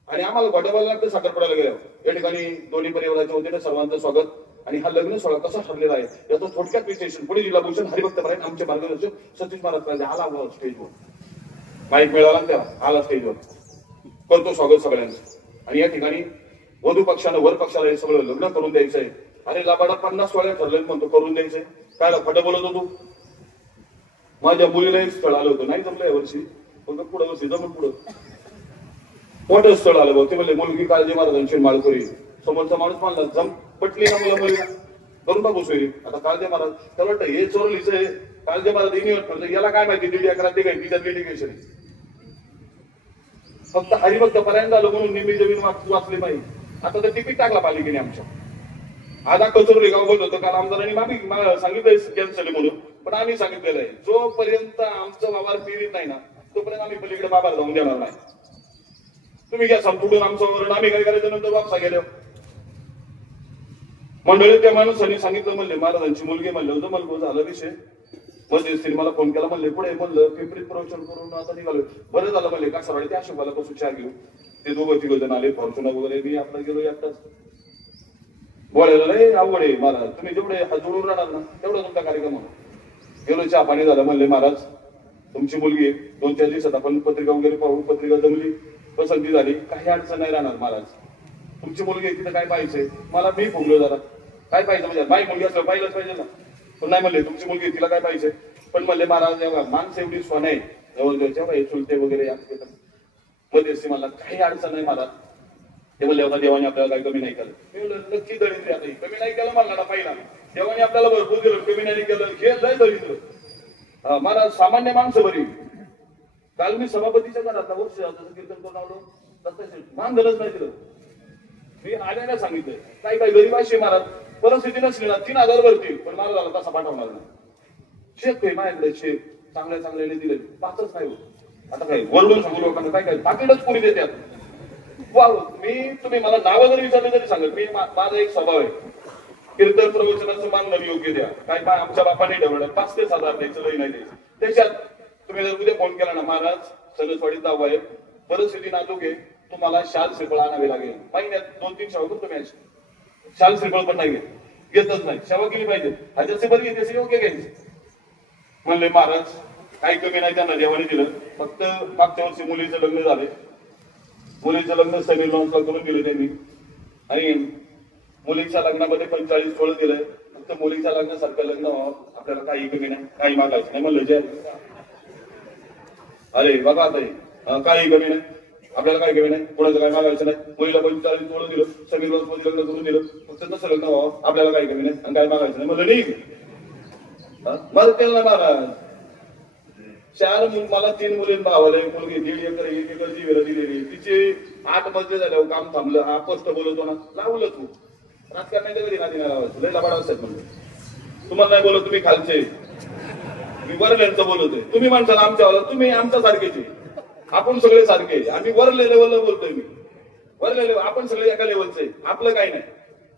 आणि आम्हाला घोटाबाला लागतं साखरपुड्याला गेलो या ठिकाणी दोन्ही परिवाराच्या वतीने सर्वांचं स्वागत आणि हा लग्न सोहळा कसा ठरलेला आहे याचं थोडक्यात विश्लेषण पुणे जिल्हा भूषण हरिभक्त परायण आमचे मार्गदर्शक सतीश महाराज आला स्टेजवर माईक मिळाला तेव्हा आला स्टेजवर करतो स्वागत सगळ्यांचं आणि या ठिकाणी वधू पक्षानं वर पक्षाला हे सगळं लग्न करून द्यायचंय अरे लाबाडा 50 वेळा ठरले म्हणतो करून द्यायचंय काय खोटं बोलत होतो माझ्या मुलीला एक स्थळ आलं होतं नाही जमलं यावर्षी पण पुढं वर्षी जमून पुढं मोठं स्थळ आलं बघ ते म्हणले मुलगी काळजी महाराजांची माळकरी समोरचा माणूस मानला जम पटली ना मुला मुलगा करून टाकू सोयरी आता काळजी महाराज त्याला वाटतं हे चोरलीच आहे काळजी महाराज युनिव्हर्सिटी याला काय माहिती दीड एकरात काय तिच्यात लिटिगेशन फक्त हरिभक्त पर्यंत झालं म्हणून निम्मी जमीन वाचली पाहिजे आता तर तिकीट टाकला पालिकेने आमच्या आता कचोरली गाव बोलत होतं काल आमदारांनी माफी सांगितलंय कॅन्सल म्हणून पण आम्ही सांगितलेलं आहे जोपर्यंत आमचं वावर पिरीत नाही ना तोपर्यंत आम्ही पलीकडे बाबाला जाऊन देणार नाही तुम्ही घ्या संपुटून आमचं वरण आम्ही काय करायचं नंतर वापसा गेलो मंडळी त्या माणसाने सांगितलं म्हणले महाराजांची मुलगी म्हणलं होतं मला झाला विषय मध्ये मला फोन केला म्हणले पुढे म्हणलं पिंपरीत प्रवचन करून आता निघालो बरं झालं म्हणले का सवाडी त्या अशोकाला पासून चहा घेऊ ते दोघं तिघ जण आले फॉर्च्युनर वगैरे मी आपला गेलो एकटाच बोलायला नाही अवघड आहे महाराज तुम्ही जेवढे हात जोडून राहणार ना तेवढा तुमचा कार्यक्रम होता गेलो चहा पाणी झालं म्हणले महाराज तुमची मुलगी 2-4 दिवसात आपण पत्रिका वगैरे पाहू पत्रिका जमली पसंती झाली काही अडचण नाही राहणार महाराज तुमची मुलगी तिथं काय पाहिजे मला मी फुगलो जरा काय पाहिजे म्हणजे बाई मुलगी असलं पाहिलंच पाहिजे ना पण नाही म्हणले तुमची मुलगी तिला काय पाहिजे पण म्हणले महाराज जेव्हा माणसं एवढी सोन आहे जवळ जेव्हा चुलते वगैरे मध्ये मला काही अडचण नाही महाराज ते म्हणले होता देवाने आपल्याला काही कमी नाही केलं मी म्हणलं नक्की दरिद्र आता कमी नाही केलं मला पहिला देवाने आपल्याला भरपूर दिलं कमी नाही केलं हे लय दरिद्र मला सामान्य माणसं बरी काल मी सभापतीच्या घरात वर्ष कीर्तन करून आलो तसं मानधनच नाही दिलं मी आल्याने सांगितलं काही काही गरीब असे महाराज परिस्थिती नसली ना 3,000 वरती पण महाराजाला तसा पाठवणार नाही शेत काही माझ्याकडे शेत चांगल्या चांगल्याने दिले, पाचच नाही होत. आता काय वरडून सांगू लोकांना, काय काय पाकिटच पुरी देतात. वा, तुम्ही मला नावं जरी विचारले तरी सांगत. माझा एक स्वभाव आहे, कीर्तन प्रवचनाचं मान नवी योग्य द्या. काय आमच्या बापाने ठेवलं 5 ते 7 हजार द्यायचं, लई नाही द्यायचं. त्याच्यात तुम्ही जर उद्या फोन केला ना, महाराज सणसवाडीत जाऊ आहे, परिस्थिती नाजूक आहे, तुम्हाला शाल श्रीफळ आणावे लागेल. महिन्यात 2-3 सेवा करतो मी. शाल श्रीफळ पण नाही घेतच नाही. सेवा केली पाहिजे, ह्याच्याचे बरं घेते योग्य घ्यायचे. म्हणले महाराज काही कमी नाही, त्यांना देवाने दिलं. फक्त मागच्या वर्षी मुलीचं लग्न झाले, मुलीचं लग्न समीर लॉन्सला करून दिलं त्यांनी, आणि मुलीच्या लग्नामध्ये 45 तोळ दिलंय. फक्त मुलीच्या लग्नासारखं लग्न आपल्याला काही कमी नाही, काही मागायचं नाही. म्हणलं जय अरे बाबा, आता काही कमी नाही, आपल्याला काही कमी नाही, कोणाचं काही मागायचं नाही. मुलीला 45 तोळ दिलं, समीर लॉन्स मध्ये लग्न करून दिलं. फक्त तसं लग्न व्हावं, आपल्याला काही कमी नाही आणि काही मागायचं नाही. म्हणलं नाही मला केलं महाराज. 4 मला 3 मुली भावाला एक मुलगी, 1.5 एकर 1 एकर जीवेला दिलेली. तिचे 8 मजले झाल्यावर काम थांबलं. हा स्पष्ट बोलतो ना, लावलं तू राजकारणाच्या घरी नादी नाही लावायचं, लय लबाड असतात. म्हणलं तुम्हाला नाही बोलत, तुम्ही खालचे, मी वरल्यांचं बोलतोय. तुम्ही माणसाला आमच्या, तुम्ही आमच्या सारखेचे, आपण सगळे सारखे. आम्ही वरले लेवलला बोलतोय. मी वरले लेवल, आपण सगळे एका लेवलचे. आपलं काही नाही.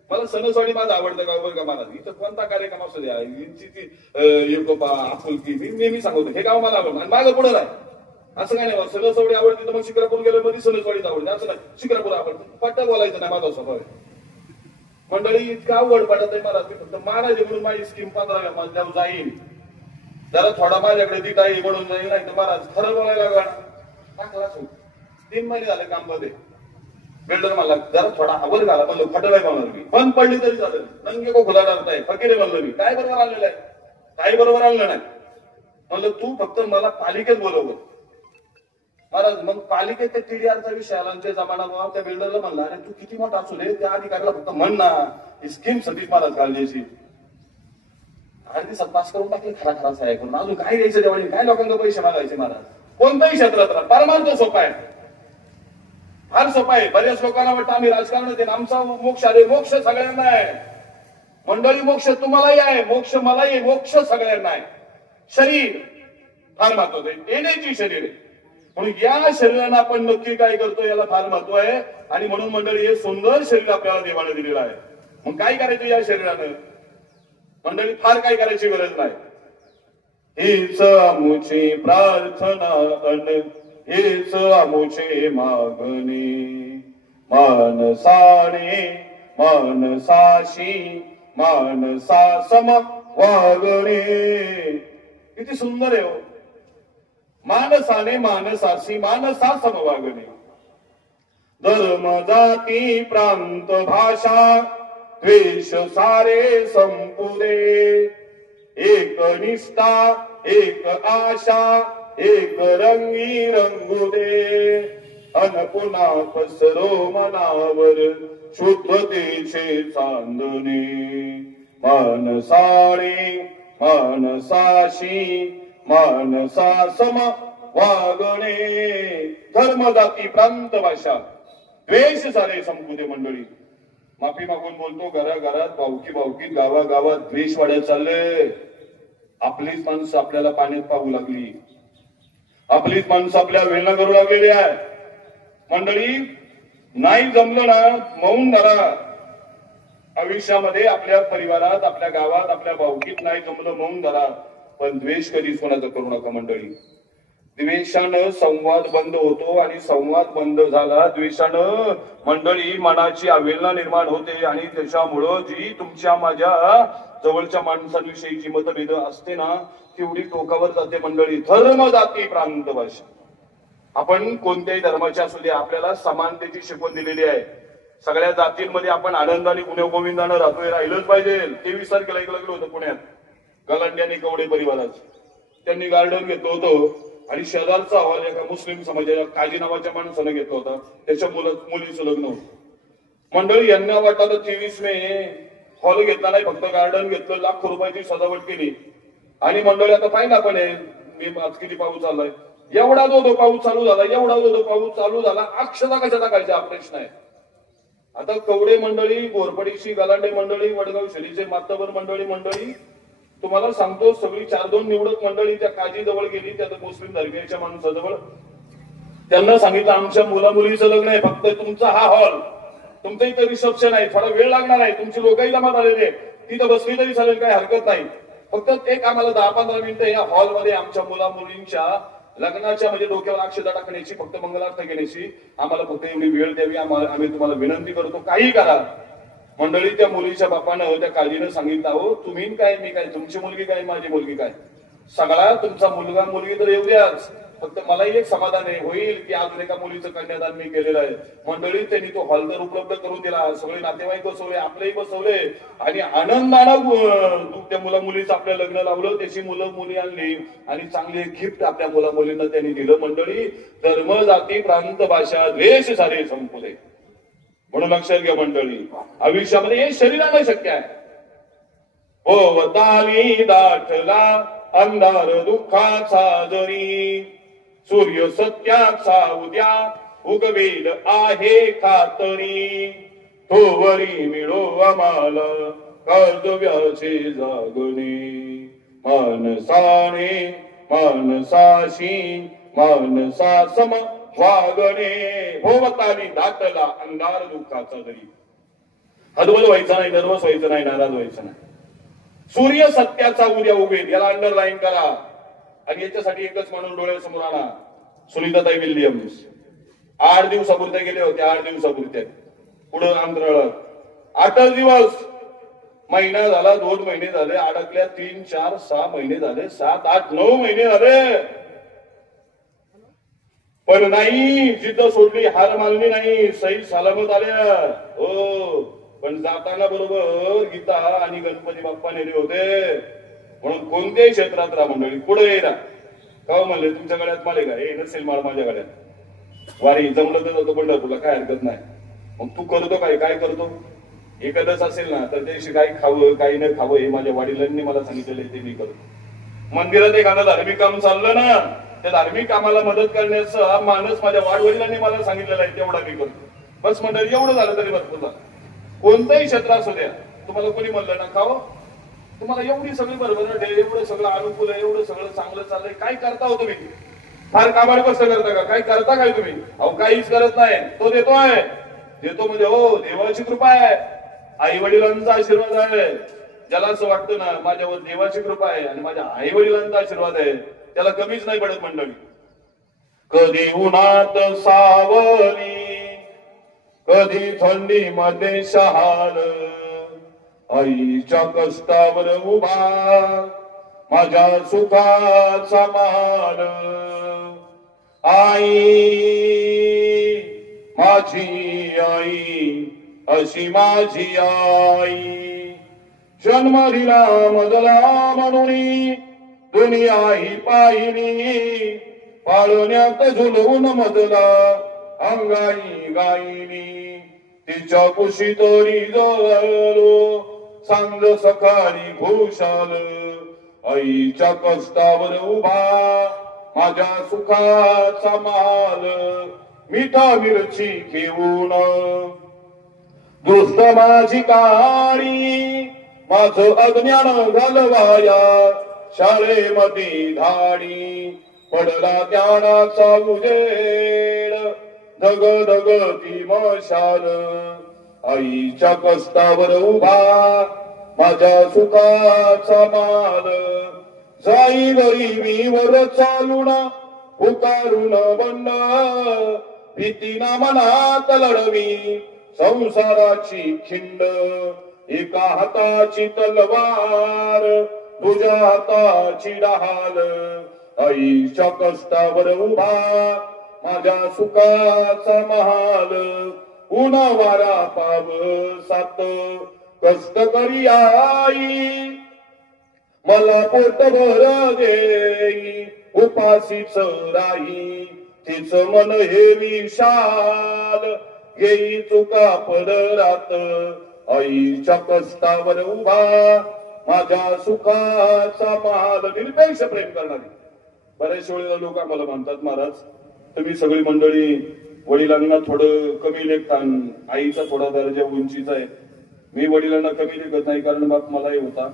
मला सणसवाडी माझं आवडतं का बरं का मला. इथं कोणता कार्यक्रम असू द्या, एकोपा आपुलकी, मी नेहमी सांगतो हे गाव मला आवडतं आणि माझं पुढं नाही. असं काय नाही, सणसवाडी आवडते तर मग शिक्रापूर गेलं मध्ये सणसवाडीच आवडते असं नाही. शिक्रापूर आवडतं, पट्टा बोलायचं नाही, माझा स्वभाव आहे. मंडळी इतका आवड पडत आहे मला. मी फक्त महाराज म्हणून माझी स्कीम 15व्या मजल्यावर जाईल, जरा थोडा माझ्याकडे दिटा आहे म्हणून जाईल, नाही तर महाराज खरं बोलायला लागला. 3 महिने झाले काम मध्ये. बिल्डर मला जरा थोडा आवर घाला म्हणलं, फटलाय म्हणलं मी, बंद पडली तरी चालेल, नंगे को खुला जाताय फकीरे म्हणलं मी. काय बरोबर आलेलं आहे, काही बरोबर आलेलं नाही. म्हणलं तू फक्त मला पालिकेत बोलवलं. महाराज मग पालिकेत ते TDRचा विषय आला, ते जमाना त्या बिल्डरला म्हणला, अरे तू किती मोठा असू दे, त्या अधिकाऱ्याला फक्त म्हण ना ही स्कीम सतीश महाराज काढल्याची. 8 दिवसात पास करून टाकले, खरा खरा साहेब करून. अजून काय द्यायचं देवाने, काय लोकांना पैसे मागायचे. महाराज कोणत्याही क्षेत्रात राहा, परमार्थ सोपा आहे, फार सोपा आहे. बऱ्याच लोकांना वाटतं आम्ही राजकारणात आहे, आमचा मोक्ष आहे. मोक्ष सगळ्यांना आहे मंडळी, मोक्ष तुम्हालाही आहे, मोक्ष मलाही, मोक्ष सगळ्यांना आहे. शरीर फार महत्वाचं आहे, येण्याची शरीर आहे. म्हणून या शरीरानं आपण नक्की काय करतो याला फार महत्व आहे. आणि म्हणून मंडळी हे सुंदर शरीर आपल्याला देवाने दिलेलं आहे. मग काय करायचं या शरीरानं मंडळी, फार काय करायची गरज नाही. हीच आमुची प्रार्थना अन हेच आमुचे मागणे, मानसाने मानसाशी मानसा सम वागणे. किती सुंदर आहे हो. मानसाने मानसाशी मानसा सम वागणे. धर्म जाती प्रांत भाषा द्वेष सारे संपुदे. एक निष्ठा एक आशा एक रंगी रंगू दे. अन पुन्हा पसरो मनावर शुद्धतेचे चांदणे. मानसाने मानसाशी मानसा सम वागणे. धर्म जाती प्रांत भाषा द्वेष सारे संपुदे. मंडळी माफी मागून बोलतो, घराघरात भावकी भावकीत गावागावात द्वेष वाढत चालले. आपलीच माणसं आपल्याला पाण्यात पाहू लागली, आपलीच माणसं आपल्या वेदना करू लागलेली आहे. मंडळी नाही जमलं ना मौन धरा. आयुष्यामध्ये आपल्या परिवारात आपल्या गावात आपल्या भावकीत नाही जमलं मौन धरा, पण द्वेष कधीच कोणाचा करू नका. मंडळी द्वेषानं संवाद बंद होतो आणि संवाद बंद झाला द्वेषानं मंडळी मनाची अवेलना निर्माण होते. आणि त्याच्यामुळं जी तुमच्या माझ्या जवळच्या माणसांविषयीची मतभेद असते ना तेवढी टोकावर जाते. मंडळी धर्म जाती प्रांत भाषा. आपण कोणत्याही धर्माच्या असू द्या, आपल्याला समानतेची शिकवण दिलेली आहे. सगळ्या जातींमध्ये आपण आनंदाने गुण्यागोविंदानं राहतोय, राहिलंच पाहिजे. 23 तारखेला एक लग्न होतं पुण्यात, गलांड्यानी कवडे परिवाराचं. त्यांनी गार्डन घेतलं होतं आणि शेजारचा अहवाल एका मुस्लिम समाजाच्या काजी नावाच्या माणसानं घेतला होता. त्याच्या मुलीचं लग्न होतं. मंडळी यांना वाटतं 23 मे हॉल घेतला नाही, फक्त गार्डन घेतलं, लाखो रुपयाची सजावट केली. आणि मंडळी आता पाहिजे आपण मी आज किती पाऊस चाललाय, एवढा जो पाऊस चालू झाला, एवढा जो पाऊस चालू झाला, अक्षता कशाचा कायचा ऑपरेशन आहे. आता कवडे मंडळी, घोरपडीची गलांडे मंडळी, वडगाव शरीचे मातबर मंडळी तुम्हाला सांगतो, सगळी 4-2 निवडक मंडळी त्या काजी जवळ गेली, त्या मुस्लिम धर्मीयाच्या माणसाजवळ. त्यांना सांगितलं आमच्या मुला मुलीचं लग्न आहे, फक्त तुमचा हा हॉल, तुमचं इथं रिसेप्शन आहे, थोडा वेळ लागणार आहे, तुमची लोकही जमा झालेले, तिथं बसली तरी चालेल, काही हरकत नाही. फक्त एक आम्हाला 10-15 मिनिटं या हॉलमध्ये आमच्या मुला मुलींच्या लग्नाच्या म्हणजे डोक्यावर अक्षता टाकण्याची, फक्त मंगलार्थ घेण्याची आम्हाला फक्त एवढी वेळ द्यावी, आम्ही तुम्हाला विनंती करतो, काही करा. मंडळी त्या मुलीच्या बापानं त्या काळजीनं सांगितलं, हो तुम्ही काय मी काय, तुमची मुलगी काय माझी मुलगी काय, सगळा तुमचा मुलगा मुलगी तर येऊ द्याच, फक्त मलाही एक समाधान आहे होईल की अजून एका मुलीचं कन्यादान मी केलेलं आहे. मंडळी त्यांनी तो हॉल तर उपलब्ध करून दिला, सगळे नातेवाईक बसवले, आपलेही बसवले आणि आनंदानं त्या मुला मुलीचं आपल्या लग्न लावलं, त्याची मुलं मुली आणली आणि चांगली गिफ्ट आपल्या मुला मुलींना त्यांनी दिलं. मंडळी धर्म जाती प्रांत भाषा द्वेष सारे संपले. म्हणून लक्षात घ्या मंडळी, आयुष्यामध्ये हे शरीरानं शक्य आहे. हो वताली दाटला अंधार दुःखाचा जरी, सूर्य सत्याचा उद्या उगवेल आहे खातरी, तोवरी मिळो आम्हाला कर्तव्याचे जागणे, मानसाने मानसाशी मानसा सम वागणे. भोवताली दाटला अंधार दुःखाचा जरी, हदवल व्हायचा नाही, नर्वस व्हायचं नाही, नाराज व्हायचं नाही. सूर्य सत्याचा उद्या उगवेल, याला अंडरलाईन करा. आणि याच्यासाठी एकच म्हणून डोळ्यासमोर आणा, सुनीताताई विल्यम्स 8 दिवसापुरत्या गेले होते, 8 दिवसापुरत्या पुढे आंध्राळात 8 दिवस, महिना झाला, 2 महिने झाले, अडकल्या 3, 4, 6 महिने झाले, 7, 8, 9 महिने झाले, पण नाही जिद्द सोडली, हार मानली नाही, सही सलामत आल्या. हो पण जाताना बरोबर गीता आणि गणपती बाप्पा नेले होते. म्हणून कोणत्याही क्षेत्रात राहा मंडळी, पुढे येईना का म्हणले तुमच्या गळ्यात माले का, हे नसेल माळ माझ्या गळ्यात, वारी जमलं तर जातो पंढरपूरला, काय हरकत नाही. मग तू करतो काय करतो, एखादंच असेल ना तर त्याशी काही खावं काही न खावं हे माझ्या वडिलांनी मला सांगितलेलं ते मी करतो. मंदिरात एखादं धार्मिक काम चाललं ना, त्या धार्मिक कामाला मदत करण्याचा मानस माझ्या वाडवडिलांनी मला सांगितलेला आहे, तेवढा मी करतो. बस मंडळी एवढं झालं तरी भरपूर झालं. कोणताही क्षेत्र असू द्या, तुम्हाला कोणी म्हणलं ना खाओ, तुम्हाला एवढी सगळी बरोबर एवढं सगळं अनुकूल आहे, एवढं सगळं चांगलं चाललंय, काय करता हो तुम्ही, फार काबाड कसं करता का, काय करता काय तुम्ही, अहो काहीच करत नाही. तो देतोय, देतो म्हणजे हो देवाची कृपा आहे, आई वडिलांचा आशीर्वाद आहे. ज्याला असं वाटतं ना माझ्यावर देवाची कृपा आहे आणि माझ्या आई वडिलांचा आशीर्वाद आहे, त्याला कमीच नाही पडत मंडळी. कधी उन्हात सावली, कधी थंडी मध्ये शहाल, आईच्या कष्टावर उभा माझ्या सुखाचा माल. आई माझी आई अशी माझी आई, जन्म दिला मजला म्हणून दुनिया ही पाहिली, पाळण्यात झुलवून मजला अंगाई गाईनी, तिच्या कुशी तरी जळलो सांग सकाळी घोषाल. आईच्या कष्टावर उभा माझ्या सुखाचा माल, मिठा मिरची घेऊन दुष्ट माझी काळी, माझं अज्ञान घालवाया शाळेमध्ये धाडी, पडला ज्ञानाचा उजेड धग धग ती मशाल. आईच्या कष्टावर उभा माझ्या सुखाचा माल, जाई गरिबीवर चालून उतारून बंड, भीतीना मनात लढवी संसाराची खिंड. एका हाताची तलवार तुझ्या हाताची डहाल, आईच्या कष्टावर उभा माझ्या सुखाचा महाल. उन्हा वारा पावसात कष्ट करी आई, मला पोटभर देई उपाशीच राही. तिच मन हे विशाल येई चुका पदरात, आईच्या कष्टावर उभा माझ्या सुखाचा माल. निरपेक्ष प्रेम करणारी. बऱ्याच वेळेला लोक आम्हाला म्हणतात महाराज तुम्ही सगळी मंडळी वडिलांना थोडं कमी लेखता, आईचा थोडा दर्जा उंचीचा आहे. मी वडिलांना कमी लेखत नाही, कारण बाप मलाही होता,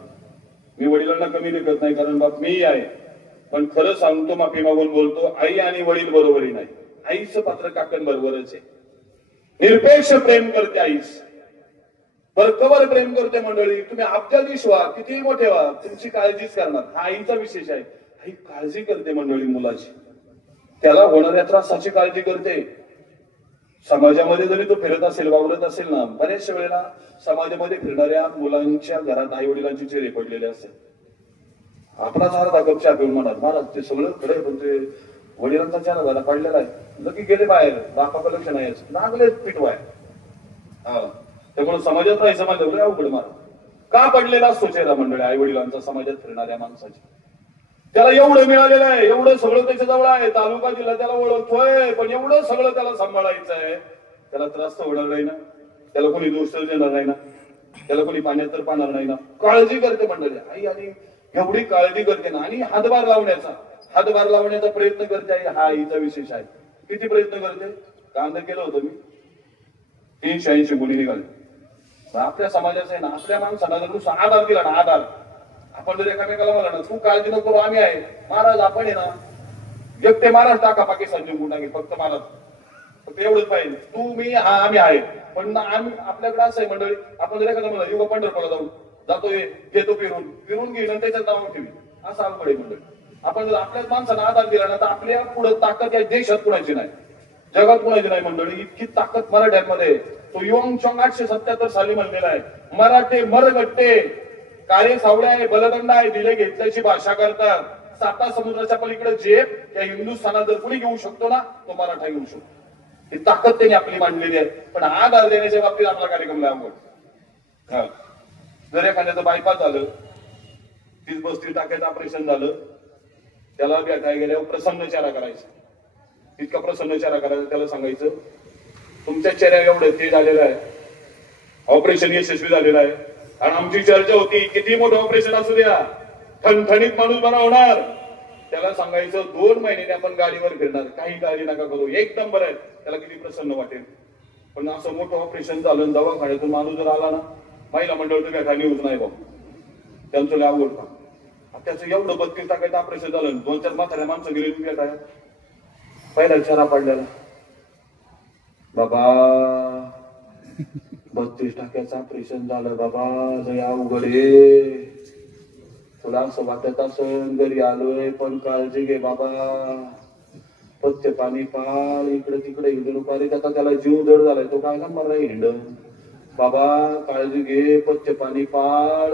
मी वडिलांना कमी लेखत नाही, कारण बाप मी आहे. पण खरं सांगतो, माफी मागून बोलतो, आई आणि वडील बरोबरी नाही. आईचं पात्र काकांबरोबरच आहे. निरपेक्ष प्रेम करते आईच. बरकवर प्रेम करते मंडळी. तुम्ही अब्जाधीश व्हा, किती मोठे व्हा, तुमची काळजीच करणार. हा आईचा विशेष आहे. आई काळजी करते मंडळी मुलाची, त्याला होणाऱ्या त्रासाची काळजी करते. समाजामध्ये जरी तो फिरत असेल, वावरत असेल ना, बऱ्याचशा वेळेला समाजामध्ये फिरणाऱ्या मुलांच्या घरात आई वडिलांचे चेहरे पडलेले असतात. आपला अर्धा कप चहा पिऊन म्हणत, महाराज ते सगळं खरंय, पण ते वडिलांचा चहा झाला पडलेला आहे, लगी गेले बाहेर, बापाकडे लक्ष नाही, नागले पिटवाय. हा, त्यामुळे समाजात राहायचं माझ्याकडे अवघड. मार का पडलेला असतो चेहरा मंडळी आई वडिलांचा समाजात फिरणाऱ्या माणसाची. त्याला एवढं मिळालेलं आहे, एवढं सगळं त्याच्या जवळ आहे, तालुका जिल्हा त्याला ओळखतोय, पण एवढं सगळं त्याला सांभाळायचं आहे. त्याला त्रास तर होणार नाही ना, त्याला कोणी दोष देणार नाही ना, त्याला कोणी पाण्यात तर पाहणार नाही ना. काळजी करते मंडळी आई, आणि एवढी काळजी करते ना. आणि हातभार लावण्याचा प्रयत्न करते आई, हा आईचा विशेष आहे. किती प्रयत्न करते. कांदा केलं होतं मी, 380 मुली निघाले. आपल्या समाजाचं आहे ना, आपल्या माणसाला जर आधार दिला ना, आधार, आपण जर एकामेकाला म्हणा ना, तू काळजी नको आम्ही आहे, महाराज आपण आहे ना, एकटे महाराज टाका पाकिस्तान जिंकून टाकेल, फक्त महाराज, फक्त एवढंच पाहिजे, तू मी हा आम्ही आहे. पण आम्ही आपल्याकडे असं आहे मंडळी, आपण जर एखादा म्हणा युवा पंढरपूरला जातोय, घेतो फिरून घेईल आणि त्याच्यात नाव ठेवी, असं अवघड आहे मंडळी. आपण जर आपल्याच माणसाला आधार दिला ना, तर आपल्या पुढे ताकद या देशात कुणाची नाही, जगात कुणाची नाही मंडळी. इतकी ताकद मराठ्यांमध्ये. तो योंग चॉंग 877 साली म्हणलेला आहे, मराठे मरगट्टे, काळे सावळे आहे, बलदंड आहे, दिले घेतल्याची भाषा करतात. 7 समुद्राच्या पलीकडे झेप या हिंदुस्थानात जर कुणी घेऊ शकतो ना, तो मराठा घेऊ शकतो. ही ताकद त्यांनी आपली मांडलेली आहे. पण आधार देण्याच्या बाबतीत आपला कार्यक्रम लय अवघड. जर एखाद्याचं बायपास झालं, 30-32 टाक्याचं ऑपरेशन झालं, त्याला भेटायला गेल्यावर प्रसन्न चेहरा करायचा. इतका प्रसन्न चेहरा करायचा, त्याला सांगायचं तुमच्या चेहऱ्यावर एवढं ते झालेलं आहे, ऑपरेशन यशस्वी झालेलं आहे. आणि आमची चर्चा होती, किती मोठं ऑपरेशन असू द्या, ठणठणीत माणूस बरा होणार. त्याला सांगायचं 2 महिन्याने आपण गाडीवर फिरणार, काही काळजी नका करू, एकदम बरं आहे. त्याला किती प्रसन्न वाटेल. पण असं मोठं ऑपरेशन झालं, दवाखान्यातून माणूस जर आला ना, महिला मंडळ तुम्ही खाली न्यूज नाही बघ, त्यांचं लय आवड का. त्याचं एवढं 32 टाक्याचं ऑपरेशन झालं, 2-4 म्हाताऱ्या माणसं गेली तुम्ही काय, पहिला चेहरा पडलेला, बाबा 32 टाक्याचं ऑपरेशन झालं, बाबा लय अवघड आहे. तुला असं वाटत असं घरी आलोय, पण काळजी घे बाबा, पथ्य पाणी पाळ, इकडे तिकडे हिंडू पाणी, त्याला जीव जड झालाय, तो काय करणार नाही हिंड. बाबा काळजी घे, पथ्य पाणी पाळ.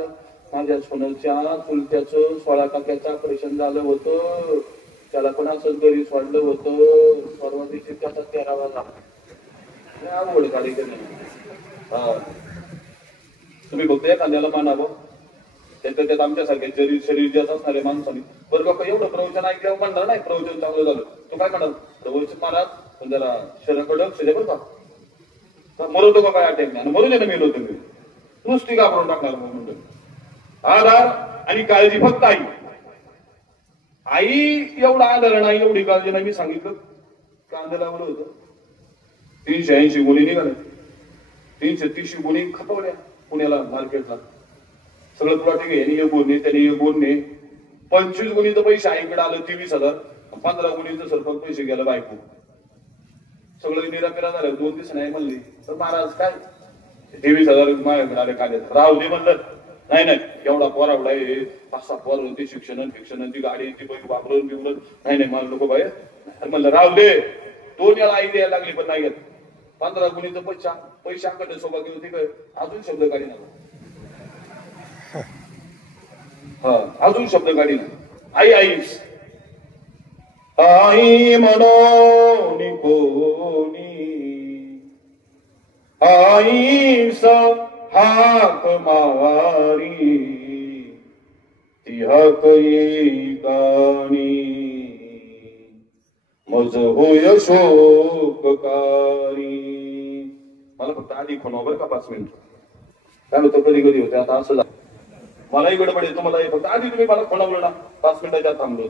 माझ्या सोनलच्या चुलत्याचं 16 टाक्याचं ऑपरेशन झालं होतं, त्याला पण असंच घरी सोडलं होतं, परवा दिवशी त्याचा 13वा झाला. आवड काढी हा, तुम्ही फक्त एखाद्याला मानावं, त्याच्यात आमच्यासारख्या शरीर ज्यात असणारे माणसाने बरं लोक एवढं प्रवचन ऐकल्यावर म्हणणार नाही प्रवचन चांगलं झालं, तो काय म्हणणार प्रवचन महाराज पण जरा शरीराकडे लक्ष दे बरं का, मरवतो का काय अटॅक नाही, मरू दे ना, मेलो तुम्ही नुसती घाबरून टाकणार. म्हणून आधार आणि काळजी फक्त आई. आई एवढा आदर नाही, एवढी काळजी नाही. मी सांगितलं कांदा लावलं होतं, 380 गुणी निघाल्या, 330 गुणी खपवल्या पुण्याला मार्केटला. सगळं प्लॉटिंग आहे, एक गुण नाही, त्याने एक गुण नाही. 25 गुणीचं पैसे आईकडे आलं 23,000, 15 गुणीचं सरपंच पैसे गेलं बायको. सगळं निराकरा झालं, 2 दिवस नाही म्हणली. तर महाराज काय 23,000 माझ्याकडे आले काले, राहू दे म्हणलं. नाही नाही, एवढा पोरावडा आहे, 5-6 पोर होते, शिक्षणाची गाडी ती पैसे वापरून बिवरून, नाही नाही मला नको बाहेर म्हणलं, राहू दे. 2 वेळा आई द्यायला लागली पण नाही घेत. 15 गुणीचं पैशाकडे सोबत घेऊन तिकडे अजून शब्द काढी ना, अजून शब्द काढी ना. आई आईस आई म्हणून कोणी, आईस हाक मारी, ती हाक येईकानी, मज होय शोककारी. मला फक्त आधी फोन बरं का 5 मिनिट, काय होतं कधी कधी होते, आता असं मलाही गडबड आहे, तुम्हाला फक्त आधी तुम्ही मला फोनवलं ना, 5 मिनिटाच्या थांबलो.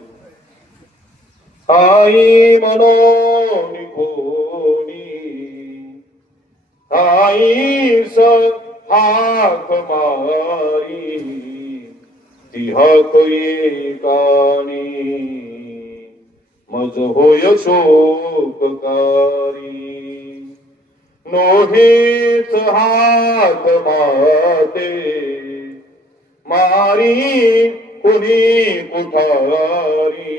आई म्हणून कोणी, आईस हाक मारी, ती हाक एकानी मज होय शोककारी नोहेच हात माते मारी कोणी कुठारी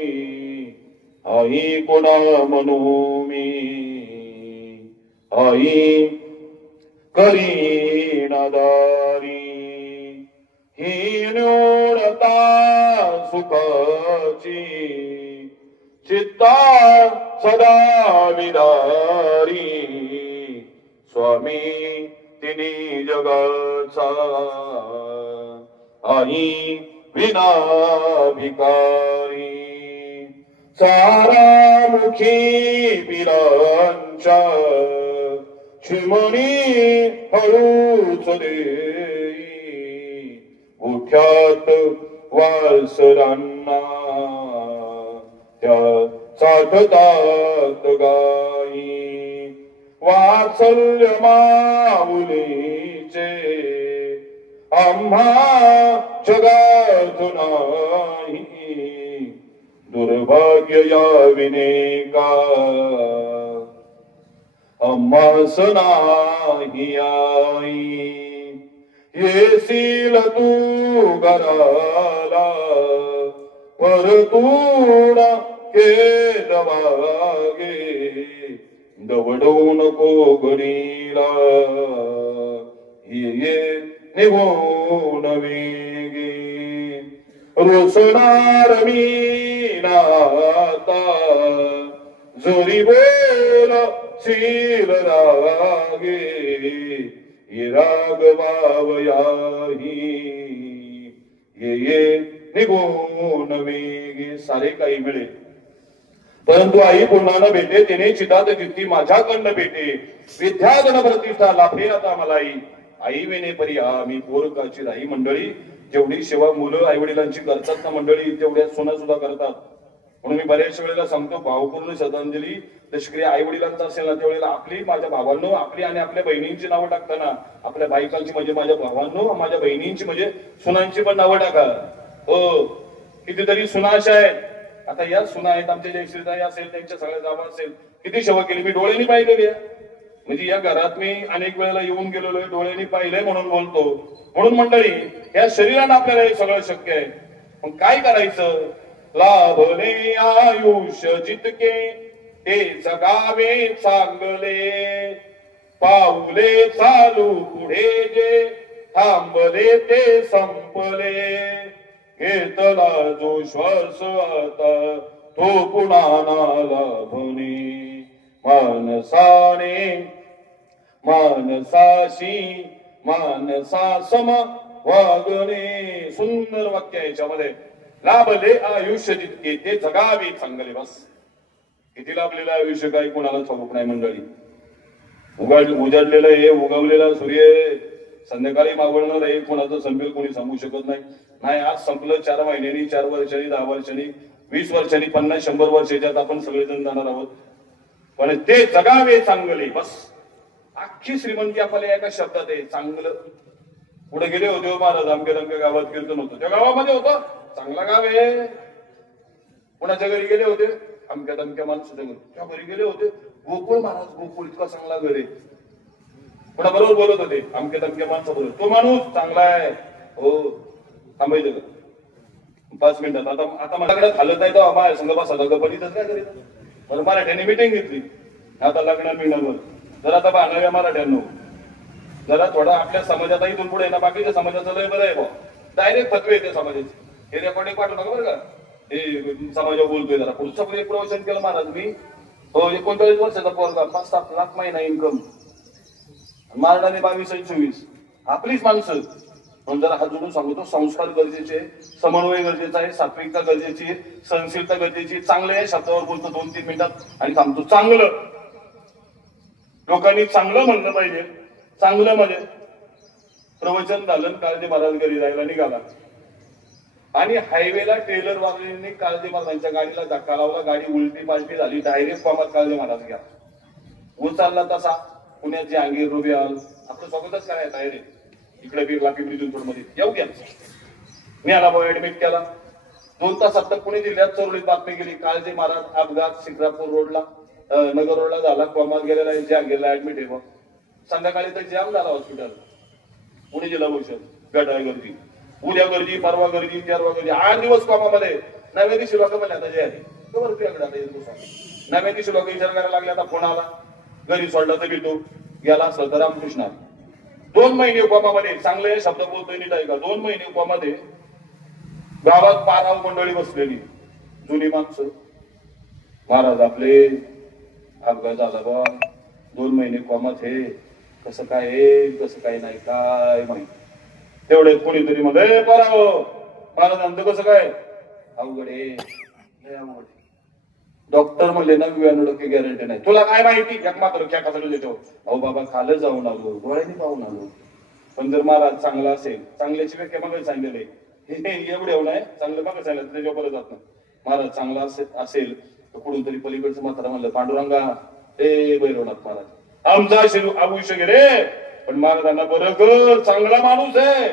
आई कोणा म्हणू मी आई करी नादारी ही न्यूनता सुखाची चित्ता सदा विदारी स्वामी तिनी जगाचा आई विना भिकारी सारामुखी पिलांच्या चिमणी हळूच देई गोठ्यात वासरांना त्या साठतात गाई वात्सल्य माऊलीचे आम्हा जगात नाही दुर्भाग्य याविने का आम्हास नाही आई येशील तू घराला परतून केदवागे दवडू नको घडीला ये निघून वेगे रोसणार मी नाता जरी बोल शील रागे ये राग बावयाही ये निघून वेगे सारे काही मिळेल परंतु आई पुन्हा न भेटे तिने चितात कीर्ती माझ्याकडनं भेटे विद्याधन प्रतिष्ठा लाभे आता मलाही आई वेने परी मी पोरकाची राही मंडळी जेवढी सेवा मुलं आई वडिलांची करतात ना मंडळी तेवढ्या सोना सुद्धा करतात म्हणून मी बऱ्याच वेळेला सांगतो भावपूर्ण श्रद्धांजली जशी आई वडिलांचा असेल ना त्यावेळेला आपली माझ्या भावांनो आपली आणि आपल्या बहिणींची नावं टाकताना आपल्या बायकांची म्हणजे माझ्या भावांनो माझ्या बहिणींची म्हणजे सुनांची पण नावं टाका हो कितीतरी सुना अशा आहेत आता या सुना आहेत आमच्या जयश्रीताई असेल त्यांच्या सगळ्या जावा असेल किती सेवा केली मी डोळ्यांनी पाहिलेली म्हणजे या घरात मी अनेक वेळेला येऊन गेलेलो आहे डोळ्यांनी पाहिलंय म्हणून बोलतो म्हणून मंडळी या शरीरानं आपल्याला हे सगळं शक्य आहे पण काय करायचं लाभले आयुष्य जितके ते जगावे चांगले पाऊले चालू पुढे जे थांबले ते संपले घेतला जो श्वास आता तो पुन्हा लाभणे मानसाने मानसाशी मानसा सम वागणे सुंदर वाक्य आहे याच्यामध्ये लाभले आयुष्य जितके ते जगावे चांगले बस किती लाभलेलं आयुष्य काही कोणाला ठाऊक नाही मंडळी उजाडलेलं हे उगवलेला सूर्य संध्याकाळी मावळणार आहे कोणाचं संपेल कोणी सांगू शकत नाही आज संपलं 4 महिन्यांनी 4 वर्षांनी 10 वर्षांनी 20 वर्षांनी 50-100 वर्षाच्यात आपण सगळेजण जाणार आहोत पण ते जगावे चांगले बस अख्खी श्रीमंती आपल्याला एका शब्दात आहे चांगलं पुढे गेले होते महाराज अमक्या गावात कीर्तन होतं त्या गावामध्ये होतं चांगला गाव आहे कोणाच्या घरी गेले होते अमक्या माणसाच्या घरी त्या घरी गेले होते गोकुळ महाराज गोकुळ इतका चांगला घर आहे कोणाबरोबर बोलत होते अमक्या माणसा बोलत तो माणूस चांगला आहे हो थांबायचं का 5 मिनिटात आता माझ्याकडे खाल्लं आहे तर माझ्या संघ बसा गणपतीतच काय करीत मला मराठ्याने मिटिंग घेतली आता लग्नात मिळणार जर आता बांधव्या मराठ्यांनो जरा थोडा आपल्या समाजात इथून पुढे ना बाकीच्या समाजाचं लय बरं आहे बा डायरेक्ट फतवे येते समाजाचे हे रेकॉर्डिंग पाठवू नका बरं का हे समाजावर बोलतोय जरा पुढचं पण एक प्रवचन केलं महाराज मी हो 39 वर्षाचा पोरगा 5-7 लाख महिना इन्कम मारणाने 22-24 आपलीच माणसं पण जरा हात जोडून सांगतो संस्कार गरजेचे समन्वय गरजेचा आहे सात्विकता गरजेची आहे सहनशीलता गरजेची चांगल्या शब्दावर बोलतो 2-3 मिनिटात आणि थांबतो चांगलं लोकांनी चांगलं म्हणलं पाहिजे चांगलं म्हणजे प्रवचन झालं काळजी महाराज घरी जायला निघाला आणि हायवेला ट्रेलर वागलेने काळजी महाराजांच्या गाडीला धक्का लावला गाडी उलटी पालटी झाली डायरेक्ट पामात काळजी महाराज घ्या उचलला तसा पुण्यात जे अंगीर रुबी आल आपलं स्वागतच करायचं आहे रे इकडे बिर्ला पिंपरी चिंचवड मध्ये येऊ घ्या मी आला ऍडमिट केला. 2 तासात पुणे जिल्ह्यात चोरलीत बातमी गेली, काळजी महाराज अपघात शिक्रापूर रोडला, नगर रोडला झाला, कोमात गेलेला आहे, ज्या गेला ऍडमिट आहे. संध्याकाळी तर जाम झाला हॉस्पिटल. पुणे जिल्हा परिषद गटाय गर्दी, उद्या गर्दी, परवा गर्दी, तेरवा गर्दी, 8 दिवस कोमामध्ये. नव्या दिवशी लोक म्हणले आता जे आहे खबर तुझ्याकडे आता 1 दिवस. नव्या दिवशी लोक विचार करायला लागले, आता फोन आला घरी सोडला तर भेटू, गेला असलं तर रामकृष्ण. 2 महिने कोमामध्ये, चांगले शब्द बोलतोय नीट ऐका, 2 महिने कोमामध्ये. गावात 12 मंडळी बसलेली, जुनी माणसं. महाराज आपले अपघात झाला बा, 2 महिने कोमात, हे कसं काय आहे कसं काय नाही काय माहिती. तेवढे कोणीतरी मग पराव महाराजांचं कसं काय, अवघड आहे लय अवघड. डॉक्टर म्हणले 99% गॅरंटी नाही. तुला काय माहिती, एक मात्र क्या कसं देतो. अहो बाबा खालं जाऊन आलो, डोळ्याने पाहून आलो. पण जर महाराज चांगला असेल, चांगल्याची व्याख्या मग सांगितले हे एवढं नाही, चांगलं मग सांगितलं त्याच्या परत जात नाही. महाराज चांगला असेल तर कुठून तरी पलीकडचं म्हातारा म्हणलं, पांडुरंगा हे भैरवनाथ महाराज आमचा आयुष्य गे रे, पण महाराजांना बरं कर, चांगला माणूस आहे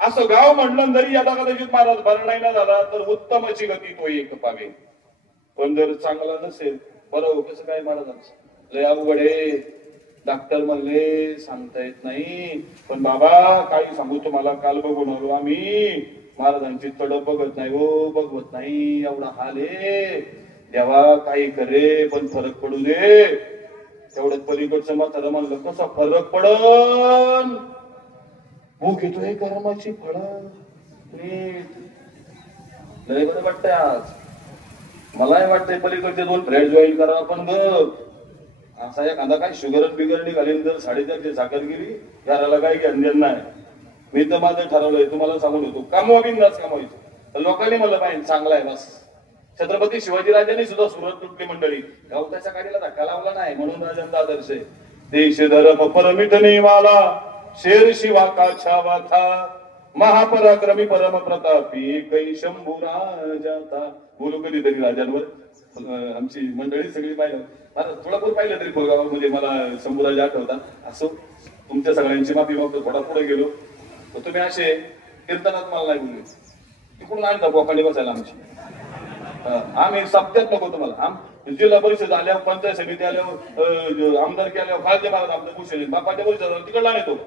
असं गाव म्हणलं जरी यदा कदाचित महाराज भरणाई ना झाला तर उत्तमाची गती तो एक पावे. पण जर चांगला नसेल, बरं कसं काय महाराजांचं लय अवघड आहे. डॉक्टर म्हणले सांगता येत नाही, पण बाबा काही सांगू तुम्हाला, काल बघून आलो आम्ही, महाराजांची तडप बघत नाही हो, बघवत नाही, एवढा हाल आहे. देवा काही करे पण फरक पडू दे. तेवढ्यात पलीकडचं म्हातारं म्हणलं, कसा फरक पडन, भूक येतोय कर्माची फळ. लय बरं वाटतंय आज. मलाही वाटतंय पलीकडचे 2 फ्रेंड जॉईन करा, पण बघ असा एखादा काय शुगर बिगर निघाली तर 4.5 साखर गेली, घराला काही घेणं नाही. मी तर माझं ठरवलंय, तुम्हाला सांगून होतो, कामवा बिंदास कमवायचं. लोकांनी म्हणलं पाहिजे चांगला आहे बस. छत्रपती शिवाजीराजांनी सुद्धा सुरत लुटली मंडळी, गावठाच्या गाडीला धक्का लावला नाही, म्हणून राजांचा आदर्श आहे. देश धर्म परमिटने वाला, शेर शिवा का छावा था, महापराक्रमी परम प्रतापी कै शंभू राजाता. बोलू कधीतरी राजांवर. आमची मंडळी सगळी पाहिलं, थोडापूर पाहिलं तरी फुलगावामध्ये मला शंभूराजा आठवतात. असो, तुमच्या सगळ्यांची माफी मागतो. थोडा पुढे गेलो तर तुम्ही असे कीर्तनात मला नाही बोलले, तिकडून आणता बोकांडी बसायला आमची. आम्ही सप्त्यात नको तुम्हाला. जिल्हा परिषद आल्यावर, पंचायत समिती आल्यावर, आमदारकी आल्यावर फायदे महाराज आपल्या कुशल बापाच्या परिषद तिकडला येतो.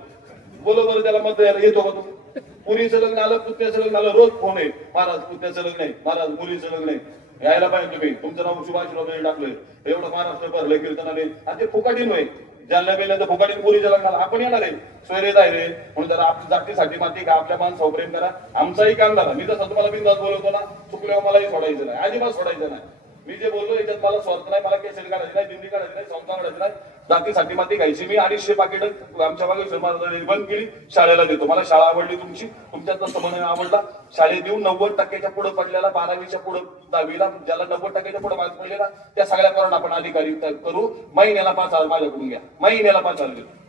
बोलो बरं त्याला मत द्यायला येतो का तुम्ही? पुरीचं लग्न आलं, पुतण्याचं लग्न आलं, रोज फोन आहे, महाराज पुतण्याचं लग्न आहे, महाराज मुलीचं लग्न आहे, यायला पाहिजे तुम्ही, तुमचं नाव सुभाषराव टाकलंय, एवढं महाराष्ट्र भरलंय कीर्तनाने. आणि ते फुकाटी नव्हे, ज्यांना बेल्या तर फुकाटी पुरीच्या लग्नाला आपण येणार आहे. सोयरे जाय रे म्हणून जरा आपल्या जातीसाठी माती का, आपल्या माणसावर प्रेम करा. आमचाही काम झाला. मी जसं तुम्हाला बिंदास बोलवतो ना, चुकल्यावर मलाही सोडायचं नाही, अजिबात सोडायचं नाही. मी जे बोललो याच्यात मला स्वार्थ नाही, मला केसरी काढायची नाही, दिंडी काढायची नाही, संस्था काढायची नाही, जातीसाठी माती घ्यायची. मी 250 पाकिट आमच्या मागे महाराजांनी बंद केली, शाळेला देतो. मला शाळा आवडली तुमची, तुमच्यातला समन्वय आवडला. शाळेत देऊन 90% पुढे पडलेला, 12वीच्या पुढे 10वीला ज्याला 90% पुढे मार्क पडलेला, त्या सगळ्या पोरांना आपण अधिकारी करू. महिन्याला 5,000 माझ्याकडून घ्या, महिन्याला 5,000 देतो.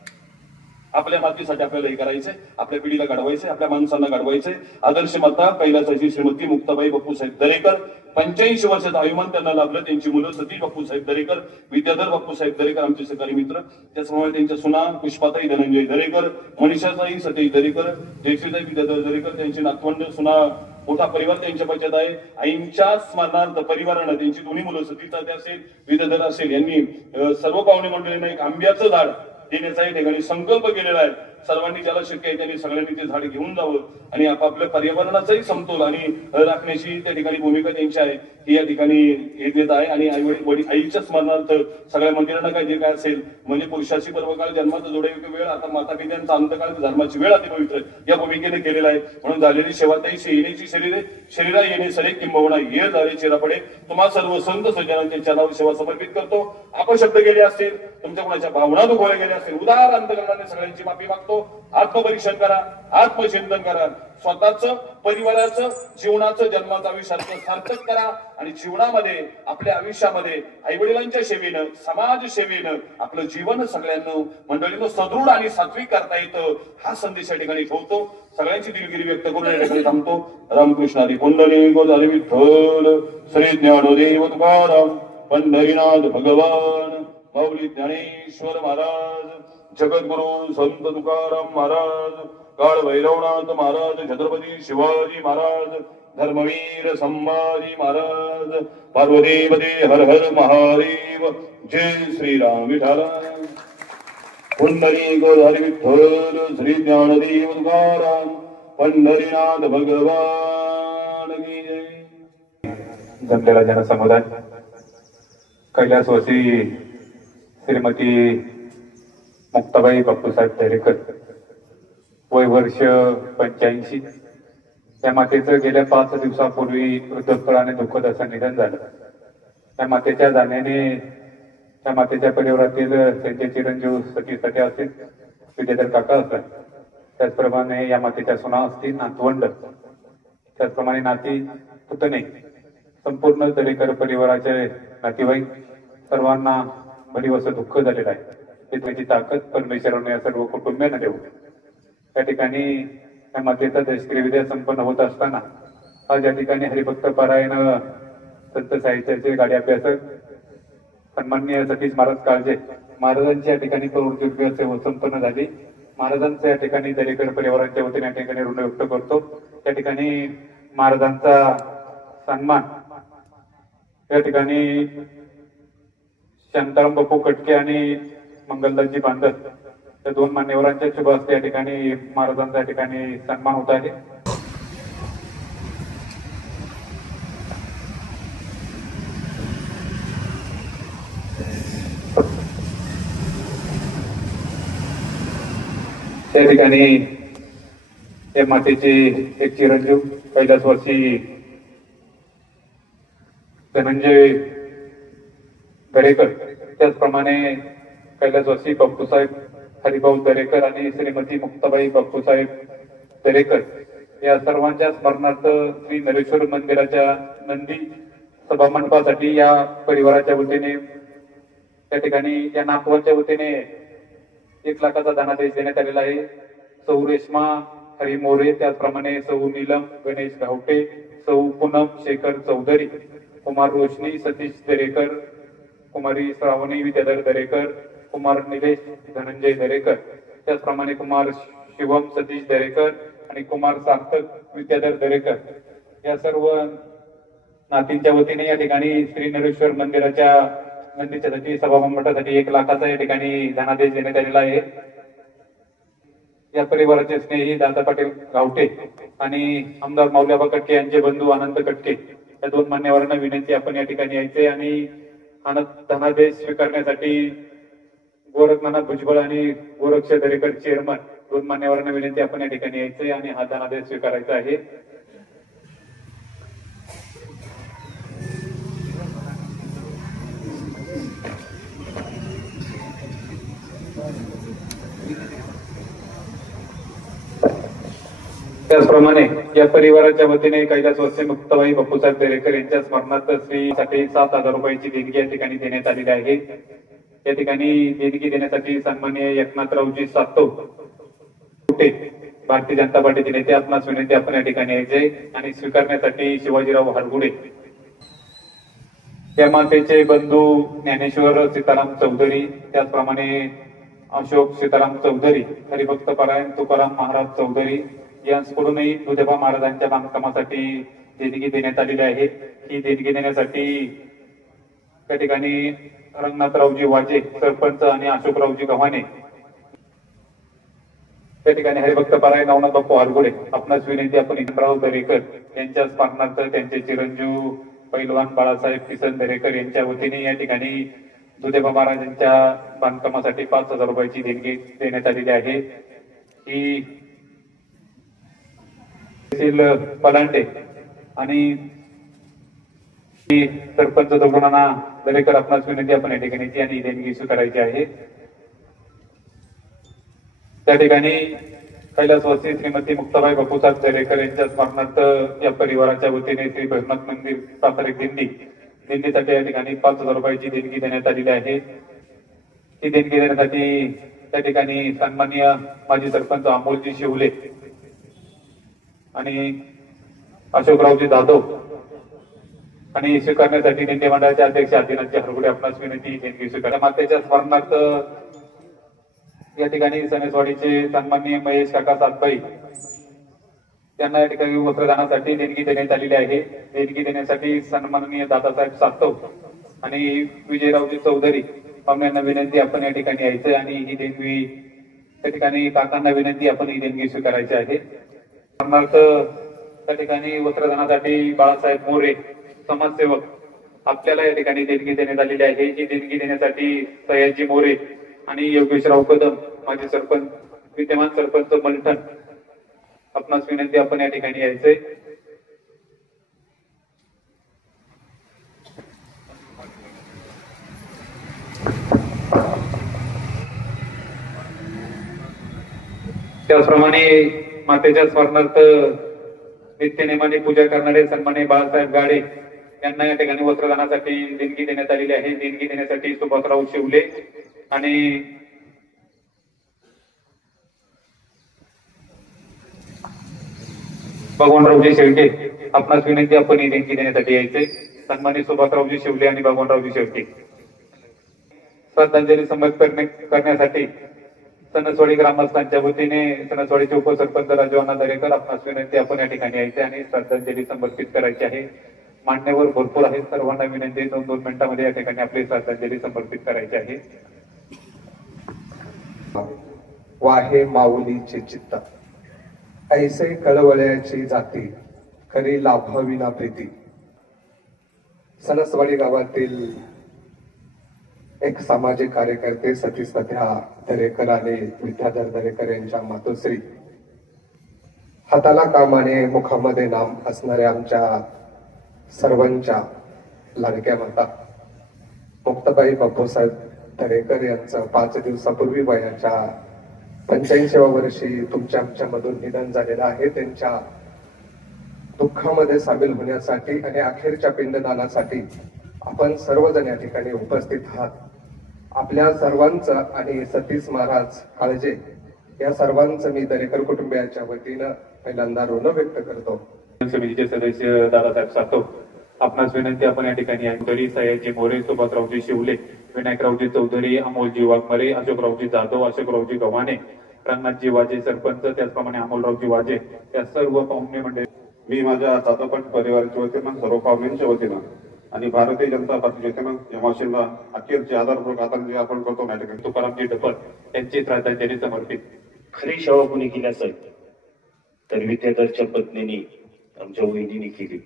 आपल्या मातीसाठी आपल्याला हे करायचंय, आपल्या पिढीला घडवायचंय, आपल्या माणसांना घडवायचंय. आदर्श माता कैलासाची श्रीमती मुक्ताबाई बापूसाहेब दरेकर, 85 वर्षाचं आयुमान त्यांना लाभलं. त्यांची मुलं सतीश बापूसाहेब दरेकर, विद्याधर बापूसाहेब दरेकर आमचे सहकारी मित्र. त्याचप्रमाणे त्यांच्या सुना पुष्पाताई धनंजय दरेकर, मनीषाताई सतीश दरेकर, जयश्रीताई विद्याधर दरेकर, त्यांची नातवंड सुना, मोठा परिवार त्यांच्या पश्चात आहे. आईंच्या स्मरणार्थ परिवारानं त्यांची दोन्ही मुलं सतीश असेल, विद्याधर असेल, यांनी सर्व पाहुणे मंडळींना एक आंब्याचं झाड देण्याचा या ठिकाणी संकल्प केलेला आहे. सर्वांनी ज्याला शक्य आहे त्यांनी सगळ्यांनी ते झाड घेऊन जावं आणि आपापल्या पर्यावरणाचाही समतोल आणि राखण्याची त्या ठिकाणी भूमिका त्यांची आहे, ही या ठिकाणी हे देत आहे. आणि आईच्या स्मरणार्थ सगळ्या मंदिरांना काय जे काय असेल, म्हणजे पुरुषाची पर्वकाळ, जन्माचा जोडयोग्य वेळ, आता माता पित्यांचा अंतकाळ, धर्माची वेळ अति पवित्र या भूमिकेने केलेला आहे. म्हणून झालेली सेवाताई येण्याची शरीरा येणे सरे किंबवणा ये झाले चिरापडे. तुम्हा सर्व संत सज्जनांच्या चरणावर सेवा समर्पित करतो. अपशब्द गेले असतील, तुमच्या कोणाच्या भावना दुखवल्या गेल्या असतील, उदार अंतकरणाने सगळ्यांची माफी मागतो. आत्मपरीक्षण करा, आत्मचिंतन करा, स्वतःचं, परिवाराचं, जीवनाचं, जन्माचं आयुष्याचं सार्थक करा. आणि जीवनामध्ये, आपल्या आयुष्यामध्ये आई वडिलांच्या सेवेनं, समाज सेवेनं आपलं जीवन सगळ्यांना मंडळीनं सदृढ आणि सात्विक करता येतं, हा संदेश या ठिकाणी ठेवतो. सगळ्यांची दिलगिरी व्यक्त करून या ठिकाणी थांबतो. रामकृष्ण हरी पुंडलिक हरी विठ्ठल, श्री ज्ञानदेव तुकाराम, पंढरीनाथ भगवान माऊली ज्ञानेश्वर महाराज, जगद्गुरु संत तुकाराम महाराज, काळ भैरवनाथ महाराज, छत्रपती शिवाजी महाराज, धर्मवीर संभाजी महाराज, पार्वतीपती हर हर महादेव, जय श्रीराम विठ्ठल. पुंडलिक हरी विठ्ठल, श्री ज्ञानदेव तुकाराम, पंढरीनाथ भगवान की जय. जमलेला जनसमुदाय, कैलासवासी श्रीमती मुक्ताबाई बापूसाहेब दरेकर, वय वर्ष 85. त्या मातेचं गेल्या 5 दिवसापूर्वी वृद्धस्थळाने दुःखद असं निधन झालं. त्या मातेच्या जाण्याने त्या मातेच्या परिवारातील त्यांचे चिरंजीव सखी सख्या असतील, विजयधर काका असतात, त्याचप्रमाणे या मातेच्या सुना असतील, नातवंड, त्याचप्रमाणे नाती पुतणे, संपूर्ण दरेकर परिवाराचे नातेवाईक सर्वांना भरीव असं दुःख झालेलं आहे. त्याची ताकद परमेश्वराने या सर्व कुटुंबियांना देऊ. त्या ठिकाणी या मातेचा दशक्रिय विद्या संपन्न होत असताना आज या ठिकाणी हरिभक्त पारायण संत साहित्याचे गाडी अभ्यासक सन्माननीय सतीश महाराज काळजे महाराजांची या ठिकाणी प्रवृत्ती संपन्न झाली. महाराजांचं या ठिकाणी दरेकर परिवाराच्या वतीने या ठिकाणी ऋण व्यक्त करतो. त्या ठिकाणी महाराजांचा सन्मान या ठिकाणी शांताराम बापू कटके आणि मंगलदासजी बांधत या 2 मान्यवरांच्या शुभ हस्ते या ठिकाणी महाराजांचा या ठिकाणी सन्मान होत आहे. त्या ठिकाणी या मातेचे एक चिरंजीव कैलासवासी धनंजय दरेकर, त्याचप्रमाणे कैलासवासी बापूसाहेब हरिभाऊ दरेकर आणि श्रीमती मुक्ताबाई बापूसाहेब दरेकर या सर्वांच्या स्मरणार्थ श्री नरेश्वर मंदिराच्या नंदी सभा मंडपासाठी या परिवाराच्या वतीने त्या ठिकाणी या नातवांच्या वतीने 1 लाखाचा धनादेश देण्यात आलेला आहे. सौ रेश्मा हरी मोरे, त्याचप्रमाणे सौ नीलम गणेश गावटे, सौ पूनम शेखर चौधरी, कुमार रोशनी सतीश दरेकर, कुमारी श्रावणी विद्याधर दरेकर, कुमार निलेश धनंजय दरेकर, त्याचप्रमाणे कुमार शिवम सतीश दरेकर आणि कुमार सार्थक विद्याधर दरेकर या सर्व नातींच्या वतीने या ठिकाणी श्री नरेश्वर मंदिराच्या नंदीच्यासाठी सभा मंडपासाठी 1 लाखाचा या ठिकाणी धनादेश देण्यात आलेला आहे. या परिवाराचे स्नेही दादा पाटील गावटे आणि आमदार माऊलीआबा कटके यांचे बंधू आनंद कटके या 2 मान्यवरांना विनंती आपण या ठिकाणी यायचे आणि धनादेश स्वीकारण्यासाठी गोरखनाथ भुजबळ आणि गोरक्ष दरेकर चेअरमन 2 मान्यवरांना विनंती आपण या ठिकाणी यायचे आणि हा धनादेश स्वीकारायचा आहे. त्याचप्रमाणे या परिवाराच्या वतीने कैलासवासी मुक्ताबाई बापूसाहेब दरेकर यांच्या स्मरणार्थ श्रीसाठी 7,000 रुपयाची देणगी या ठिकाणी देण्यात आलेली आहे. या ठिकाणी देणगी देण्यासाठी सन्माननीय एकनाथरावजी सातो भारतीय जनता पार्टीचे नेते आपणास विनंती आपण या ठिकाणी यायचे आणि स्वीकारण्यासाठी शिवाजीराव हरगुडे, त्या मातेचे बंधू ज्ञानेश्वर सीताराम चौधरी, त्याचप्रमाणे अशोक सीताराम चौधरी, हरिभक्त पारायण तुकाराम महाराज चौधरी यांकडूनही दुधेबा महाराजांच्या बांधकामासाठी देणगी देण्यात आलेली आहे. ही देणगी देण्यासाठी त्या ठिकाणी रंगनाथरावजी वाजे सरपंच आणि अशोकरावजी गव्हाणे, त्या ठिकाणी हरिभक्त पारायण नवनाथ बापू हरगुडे आपणास विनंती आपण इंद्रराव दरेकर यांच्या स्मरणार्थ त्यांचे चिरंजीव पैलवान बाळासाहेब किसन दरेकर यांच्या वतीने या ठिकाणी दुधेबा महाराजांच्या बांधकामासाठी 5,000 रुपयाची देणगी देण्यात आलेली आहे. ही पलांडे आणि सरपंच दगडूनाना दरेकर आपणास विनंती आपण या ठिकाणी आणि देणगी स्वीकारायची आहे. त्या ठिकाणी कैलासवासी श्रीमती मुक्ताबाई बापूसाहेब दरेकर यांच्या स्मरणार्थ या परिवाराच्या वतीने श्री भैरवनाथ मंदिर प्राथमिक दिंडीसाठी या ठिकाणी 5,000 रुपयाची देणगी देण्यात आलेली आहे. ही देणगी देण्यासाठी त्या ठिकाणी सन्माननीय माजी सरपंच अमोलजी शिवले आणि अशोकरावजी जाधव आणि स्वीकारण्यासाठी नेते मंडळाचे अध्यक्ष आदिनाथजी हरगुडे आपणास विनंती देणगी स्वीकार. मातेच्या स्मरणार्थ या ठिकाणी सणेसवाडीचे सन्माननीय महेश काका सातबाई त्यांना या ठिकाणी वस्त्रदानासाठी देणगी देण्यात आलेली आहे. देणगी देण्यासाठी सन्माननीय दादासाहेब सातव आणि विजयरावजी चौधरी यांना विनंती आपण या ठिकाणी यायचं आणि ही देणगी त्या ठिकाणी काकांना विनंती आपण ही देणगी स्वीकारायची आहे. उदाहरणार्थ त्या ठिकाणी वस्त्रदानासाठी बाळासाहेब मोरे समाजसेवक आपल्याला या ठिकाणी देणगी देण्यात आलेली आहे. ही देणगी देण्यासाठी सयाजी मोरे आणि योगेशराव कदम माजी सरपंच विद्यमान सरपंच मलठण आपणास विनंती आपण या ठिकाणी यायचंय. त्याचप्रमाणे मातेच्या स्मरणार्थ नित्यनेमाने पूजा करणारे सन्माननीय बाळासाहेब गाडे यांना या ठिकाणी वस्त्रदानासाठी देणगी देण्यात आलेली आहे. देणगी देण्यासाठी सुभाषराव शिवले आणि भगवानरावजी शेळके आपणास विनंती आपण ही देणगी देण्यासाठी यायचे. सन्माननीय सुभाषरावजी शिवले आणि भगवानरावजी शेळके. श्रद्धांजली समर्पित करण्यासाठी सणसवाडी ग्रामस्थांच्या वतीने सणसवाडीचे उपसरपंच राजू दरेकर आपणास विनंती आपण या ठिकाणी यायचे आणि श्रद्धांजली समर्पित करायची आहे. मान्यवर भरपूर आहेत, सर्वांना विनंती 2-2 मिनिटांमध्ये या ठिकाणी आपली श्रद्धांजली समर्पित करायची आहे. वाहे माऊलीचे चित्त ऐसे कळवळ्याची जाती खरी लाभाविना प्रीती. सणसवाडी गावातील एक सामाजिक कार्यकर्ते सतीसध्या दरेकर आणि विद्याधर दरेकर यांच्या मातोश्री हाताला काम आणि मुखामध्ये नाम असणाऱ्या आमच्या सर्वांच्या लाडक्या माता मुक्ताबाई बापूसाहेब दरेकर यांचं 5 दिवसापूर्वी वयाच्या 85व्या वर्षी तुमच्या आमच्यामधून निधन झालेलं आहे. त्यांच्या दुःखामध्ये सामील होण्यासाठी आणि अखेरच्या पिंडदानासाठी आपण सर्वजण या ठिकाणी उपस्थित आहात. आपल्या सर्वांचं आणि सतीश महाराज काळजे या सर्वांचं मी दरेकर कुटुंबियांच्या वतीनं पहिल्यांदा ऋण व्यक्त करतो. समितीचे सदस्य दादासाहेब सातव आपणास विनंती आपण या ठिकाणी चौधरी सयाजी मोरे सुभाषरावजी शिवले विनायकरावजी चौधरी अमोलजी वाघमारे अशोकरावजी जाधव अशोकरावजी गव्हाणे रंगनाथजी वाजे सरपंच त्याचप्रमाणे अमोलरावजी वाजे या सर्व पाहुणे मंडळी मी माझ्या चातोपट परिवाराच्या वतीनं सर्व पाहुण्यांच्या वतीनं आणि भारतीय जनता पार्टीच्या वतीनं या मावशींना अखेरची आदरपूर्वक आदरांजली अर्पण करतो. या ठिकाणी तुकारामजी ढपळ यांची श्रद्धांजली समर्पित. खरी सेवा कोणी केली असेल तर विद्याधरच्या पत्नीने आमच्या वहिनीने केली.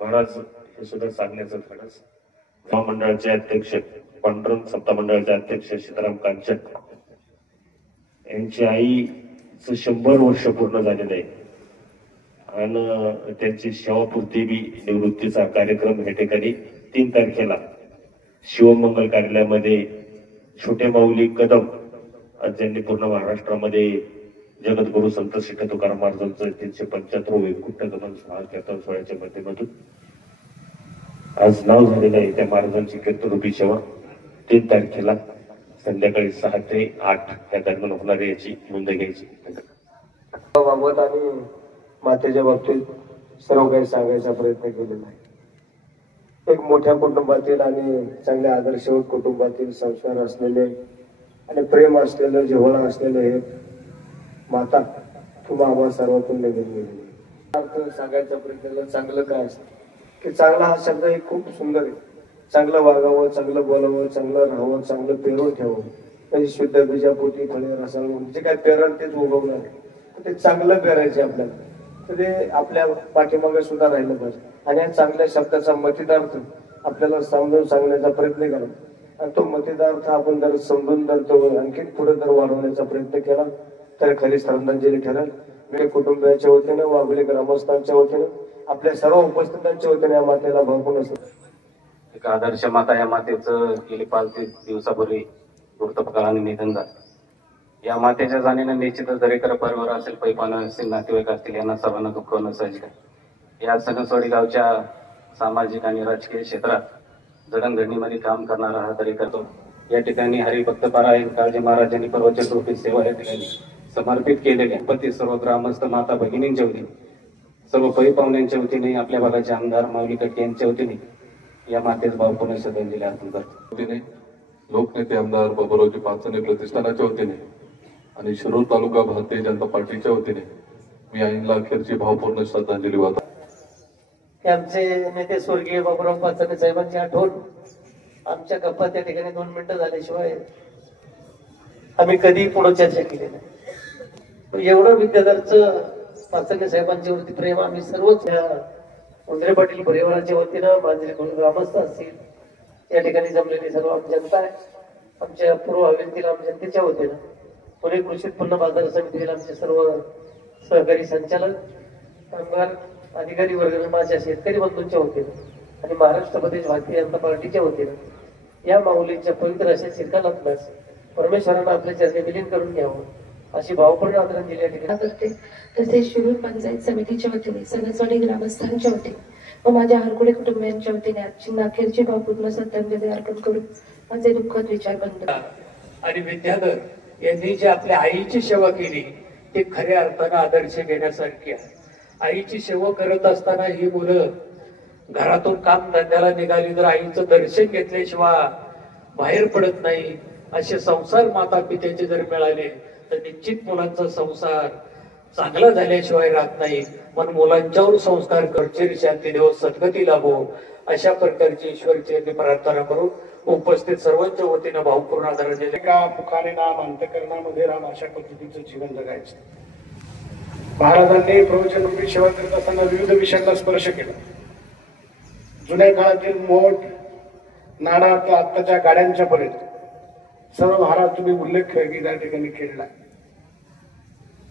महाराज हे सुद्धा सांगण्याचं धाडस. महामंडळाचे अध्यक्ष पांडुरंग सप्ताह अध्यक्ष सीताराम कांचन यांची आईचं 100 वर्ष पूर्ण झालेलं आहे आणि त्यांची सेवापूर्ती बी निवृत्तीचा कार्यक्रम या ठिकाणी 3 तारखेला शिवमंगल कार्यालयामध्ये छोटे माऊली कदम ज्यांनी पूर्ण महाराष्ट्रामध्ये जगद्गुरु संत श्री तुकाराम महाराजांचं 375 वैकुंठ गमन सोहळ्याच्या माध्यमातून आज नाव झालेलं आहे. त्या महाराजांची कीर्तनरूपी सेवा 3 तारखेला संध्याकाळी 6 ते 8 या दरम्यान होणार याची नोंद घ्यायची. बाबत आणि मातेच्या बाबतीत सर्व काही सांगायचा प्रयत्न केलेला आहे. एक मोठ्या कुटुंबातील आणि चांगल्या आदर्शवत कुटुंबातील संस्कार असलेले आणि प्रेम असलेलं जिव्हाळा असलेलं हे माता किंवा आम्हा सर्वातून निघून गेलेली. सांगायचा प्रयत्न चांगलं काय असतं की चांगला हा शब्द हे खूप सुंदर आहे. चांगलं वागावं, चांगलं बोलावं, चांगलं राहावं, चांगलं पेरून ठेवावं. म्हणजे शुद्ध बीजापोटी फळे रसाळून जे काय पेरण तेच उगवणार आहे ते चांगलं पेरायचे आपल्याला. तर ते आपल्या पाठीमागे सुद्धा राहिलं पाहिजे आणि या चांगल्या शब्दाचा मतिदार्थ आपल्याला समजून सांगण्याचा प्रयत्न करा आणि तो मतिदार्थ आपण जर समजून जर तो आणखीन पुढे जर वाढवण्याचा प्रयत्न केला तर खरी श्रद्धांजली ठरेल. मी कुटुंबियाच्या वतीनं वाघोली ग्रामस्थांच्या वतीनं आपल्या सर्व उपस्थितांच्या वतीने या मातेला भरपूर असतो. एक आदर्श माता या मातेचं गेली 5 दिवसापूर्वी वृत्तपत्राने निधन झालं. या मातेच्या जाण्याने निश्चितच दरेकर परिवार असेल, पैपानं असतील, नातेवाईक असतील यांना सर्वांना दुःख होणं साहजिक आहे. या सणसवाडी गावच्या सामाजिक आणि राजकीय क्षेत्रात जडणघडणीमध्ये काम करणारा हा दरेकर तो या ठिकाणी हरिभक्त पारायण काळजी महाराजांनी प्रवचन रूपी सेवा या ठिकाणी समर्पित केलेली. पती सर्व ग्रामस्थ माता भगिनींच्या वतीने सर्व पै पाहुण्यांच्या वतीने आपल्या भागाचे आमदार माऊली कट्टे यांच्या वतीने या मातेस भावपूर्ण श्रद्धांजली अर्पण करतो. वतीने लोकनेते आमदार बाबुरावजी पाचने प्रतिष्ठानाच्या वतीने आणि शिरूर तालुका भारतीय जनता पार्टीच्या वतीने मी आईला अखेरची भावपूर्ण श्रद्धांजली वाहतो. हे आमचे नेते स्वर्गीय बाबुराव पाचने साहेबांची आठवण आमच्या गप्पा त्या ठिकाणी 2 मिनिटं झाल्याशिवाय आम्ही कधी पुढे चर्चा केली नाही. एवढं विद्याधरचं पाचने साहेबांच्या वरती प्रेम आम्ही सर्वच उंदरे पाटील परिवाराच्या वतीनं मांजरे ग्रामस्थ असतील या ठिकाणी जमलेली सर्व आम जनता आहे. आमच्या पूर्व हवेलीतील आम जनतेच्या वतीनं पुणे कृषी उत्पन्न बाजार समितीतील आमचे सर्व सहकारी संचालक कामगार अधिकारी वर्ग माझ्या शेतकरी बंधूंच्या वतीनं आणि महाराष्ट्र प्रदेश भारतीय जनता पार्टीच्या वतीनं या माऊलींच्या पवित्र अशा चिरकालातल्यास परमेश्वरानं आपल्या चरणी विलीन करून घ्यावं अशी भावपूर्ण आदरांजली या ठिकाणी करते. तसेच शिरूर पंचायत समितीच्या वतीने सणसवाडी ग्रामस्थांच्या वतीने व माझ्या हरकुडे कुटुंबियांच्या वतीने आजची अखेरची भावपूर्ण श्रद्धांजली अर्पण करून माझे दुःखद विचार बंद. आणि विद्याधर यांनी जी आपल्या आईची सेवा केली ती खऱ्या अर्थानं आदर्श घेण्यासारखी आहे. आईची सेवा करत असताना ही मुलं घरातून काम धंद्याला निघाली तर आईचं दर्शन घेतल्याशिवाय बाहेर पडत नाही. असे संसार माता पित्याचे जर मिळाले तर निश्चित मुलांचा संसार चांगला झाल्याशिवाय राहत नाही. म्हणून मुलांच्यावर संस्कार करचे शांती देव सद्गती लाभो अशा प्रकारची ईश्वरची प्रार्थना करून उपस्थित सर्वांच्या वतीनं भावपूर्ण आदरांजली. एका मुखाने नाम अंतकरणामध्ये राम अशा पद्धतीचं जीवन जगायचं. महाराजांनी प्रवचनरूपी सेवा करत असताना विविध विषयांना स्पर्श केला. जुन्या काळातील मोठ नाणा तर आत्ताच्या गाड्यांच्या पर्यंत सर्व महाराज तुम्ही उल्लेख त्या ठिकाणी केलेला.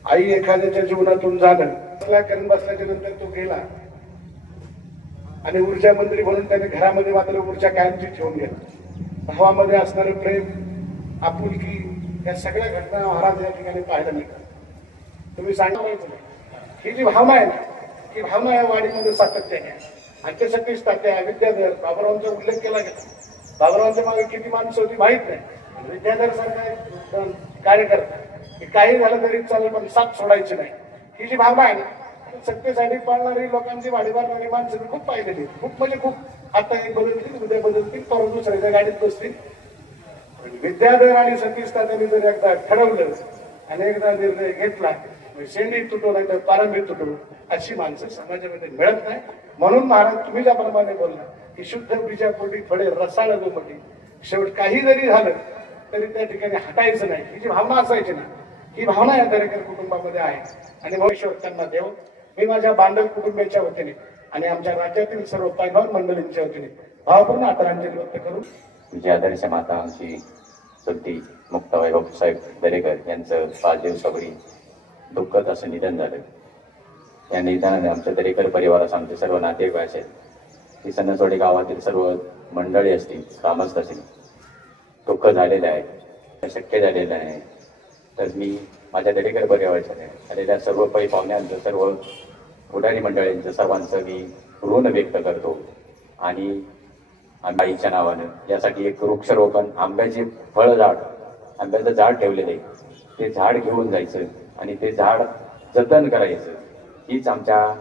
आई एखाद्याच्या जीवनातून जाणं कारण बसल्याच्या नंतर तो गेला आणि ऊर्जा मंत्री म्हणून त्याने घरामध्ये मात्र ऊर्जा कायमची ठेवून घेतली. भावामध्ये असणारं प्रेम आपुलकी या सगळ्या घटना महाराज या ठिकाणी पाहायला मिळतात. तुम्ही सांगायचं ही जी भावना आहे ना ही भावना या वाडीमध्ये सातत्याने आहे. आमच्यासाठीच तात्या विद्याधर बाबुरावांचा उल्लेख केला गेला. बाबुरावांच्या मागे किती माणसं होती माहित नाही. विद्याधर सारखा कार्यकर्ता की काही झालं तरी चालेल पण साथ सोडायची नाही ही जी भावना आहे ना सत्तेसाठी पाळणारी लोकांची वाडी मारणारी माणसं मी खूप पाहिलेली. खूप म्हणजे खूप आता एक बदलतील उद्या बदलतील परत दुसऱ्याच्या गाडीत बसतील. विद्याधर आणि सतीश तात्यांनी जर एकदा ठरवलं आणि एकदा निर्णय घेतला शेंडी तुटू नाही तर पारंबी तुटू अशी माणसं समाजामध्ये मिळत नाही. म्हणून महाराज तुम्ही ज्याप्रमाणे बोलला की शुद्ध बीजापोटी फळे रसाळ गोमटी शेवट काही जरी झालं तरी त्या ठिकाणी हटायचं नाही ही जी भावना असायची ना ही भावना या दरेकर कुटुंबामध्ये आहे. आणि भविष्य त्यांना देव मी माझ्या बांधव कुटुंबाच्या वतीने आणि आमच्या राज्यातील सर्व पैलवान मंडळींच्या वतीने भावपूर्ण आदरांजली व्यक्त करून तुझी आदर्श माता आमची सुद्धी मुक्ताबाई बापूसाहेब दरेकर यांचं 5 दिवसापूर्वी दुःखद असं निधन झालं. या निधनाने आमच्या दरेकर परिवारास आमचे सर्व नातेवाईक आहेत की सणसवाडी गावातील सर्व मंडळी असतील ग्रामस्थ असतील दुःख झालेलं आहे शक्य झालेलं आहे. तर मी माझ्या दरेकर परिवाराच्या आलेल्या सर्व पै पाहुण्यांचं सर्व पुढारी मंडळींचं सर्वांचं मी ऋण व्यक्त करतो. आणि आईच्या नावानं यासाठी एक वृक्षारोपण आंब्याचे आंब्याचं झाड ठेवलेलं आहे ते झाड घेऊन जायचं आणि ते झाड जतन करायचं हीच आमच्या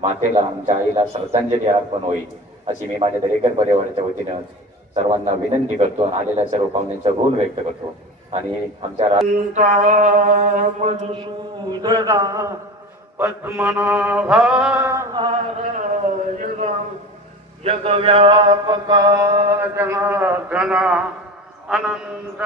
मातेला आमच्या आईला श्रद्धांजली अर्पण होईल अशी मी माझ्या दरेकर परिवाराच्या वतीनं सर्वांना विनंती करतो. आलेल्या सर्व पाहुण्यांचा ऋण व्यक्त करतो. आणि आमच्या मधुसूदना पद्मनाभा जगव्यापका जनार्दना अनंत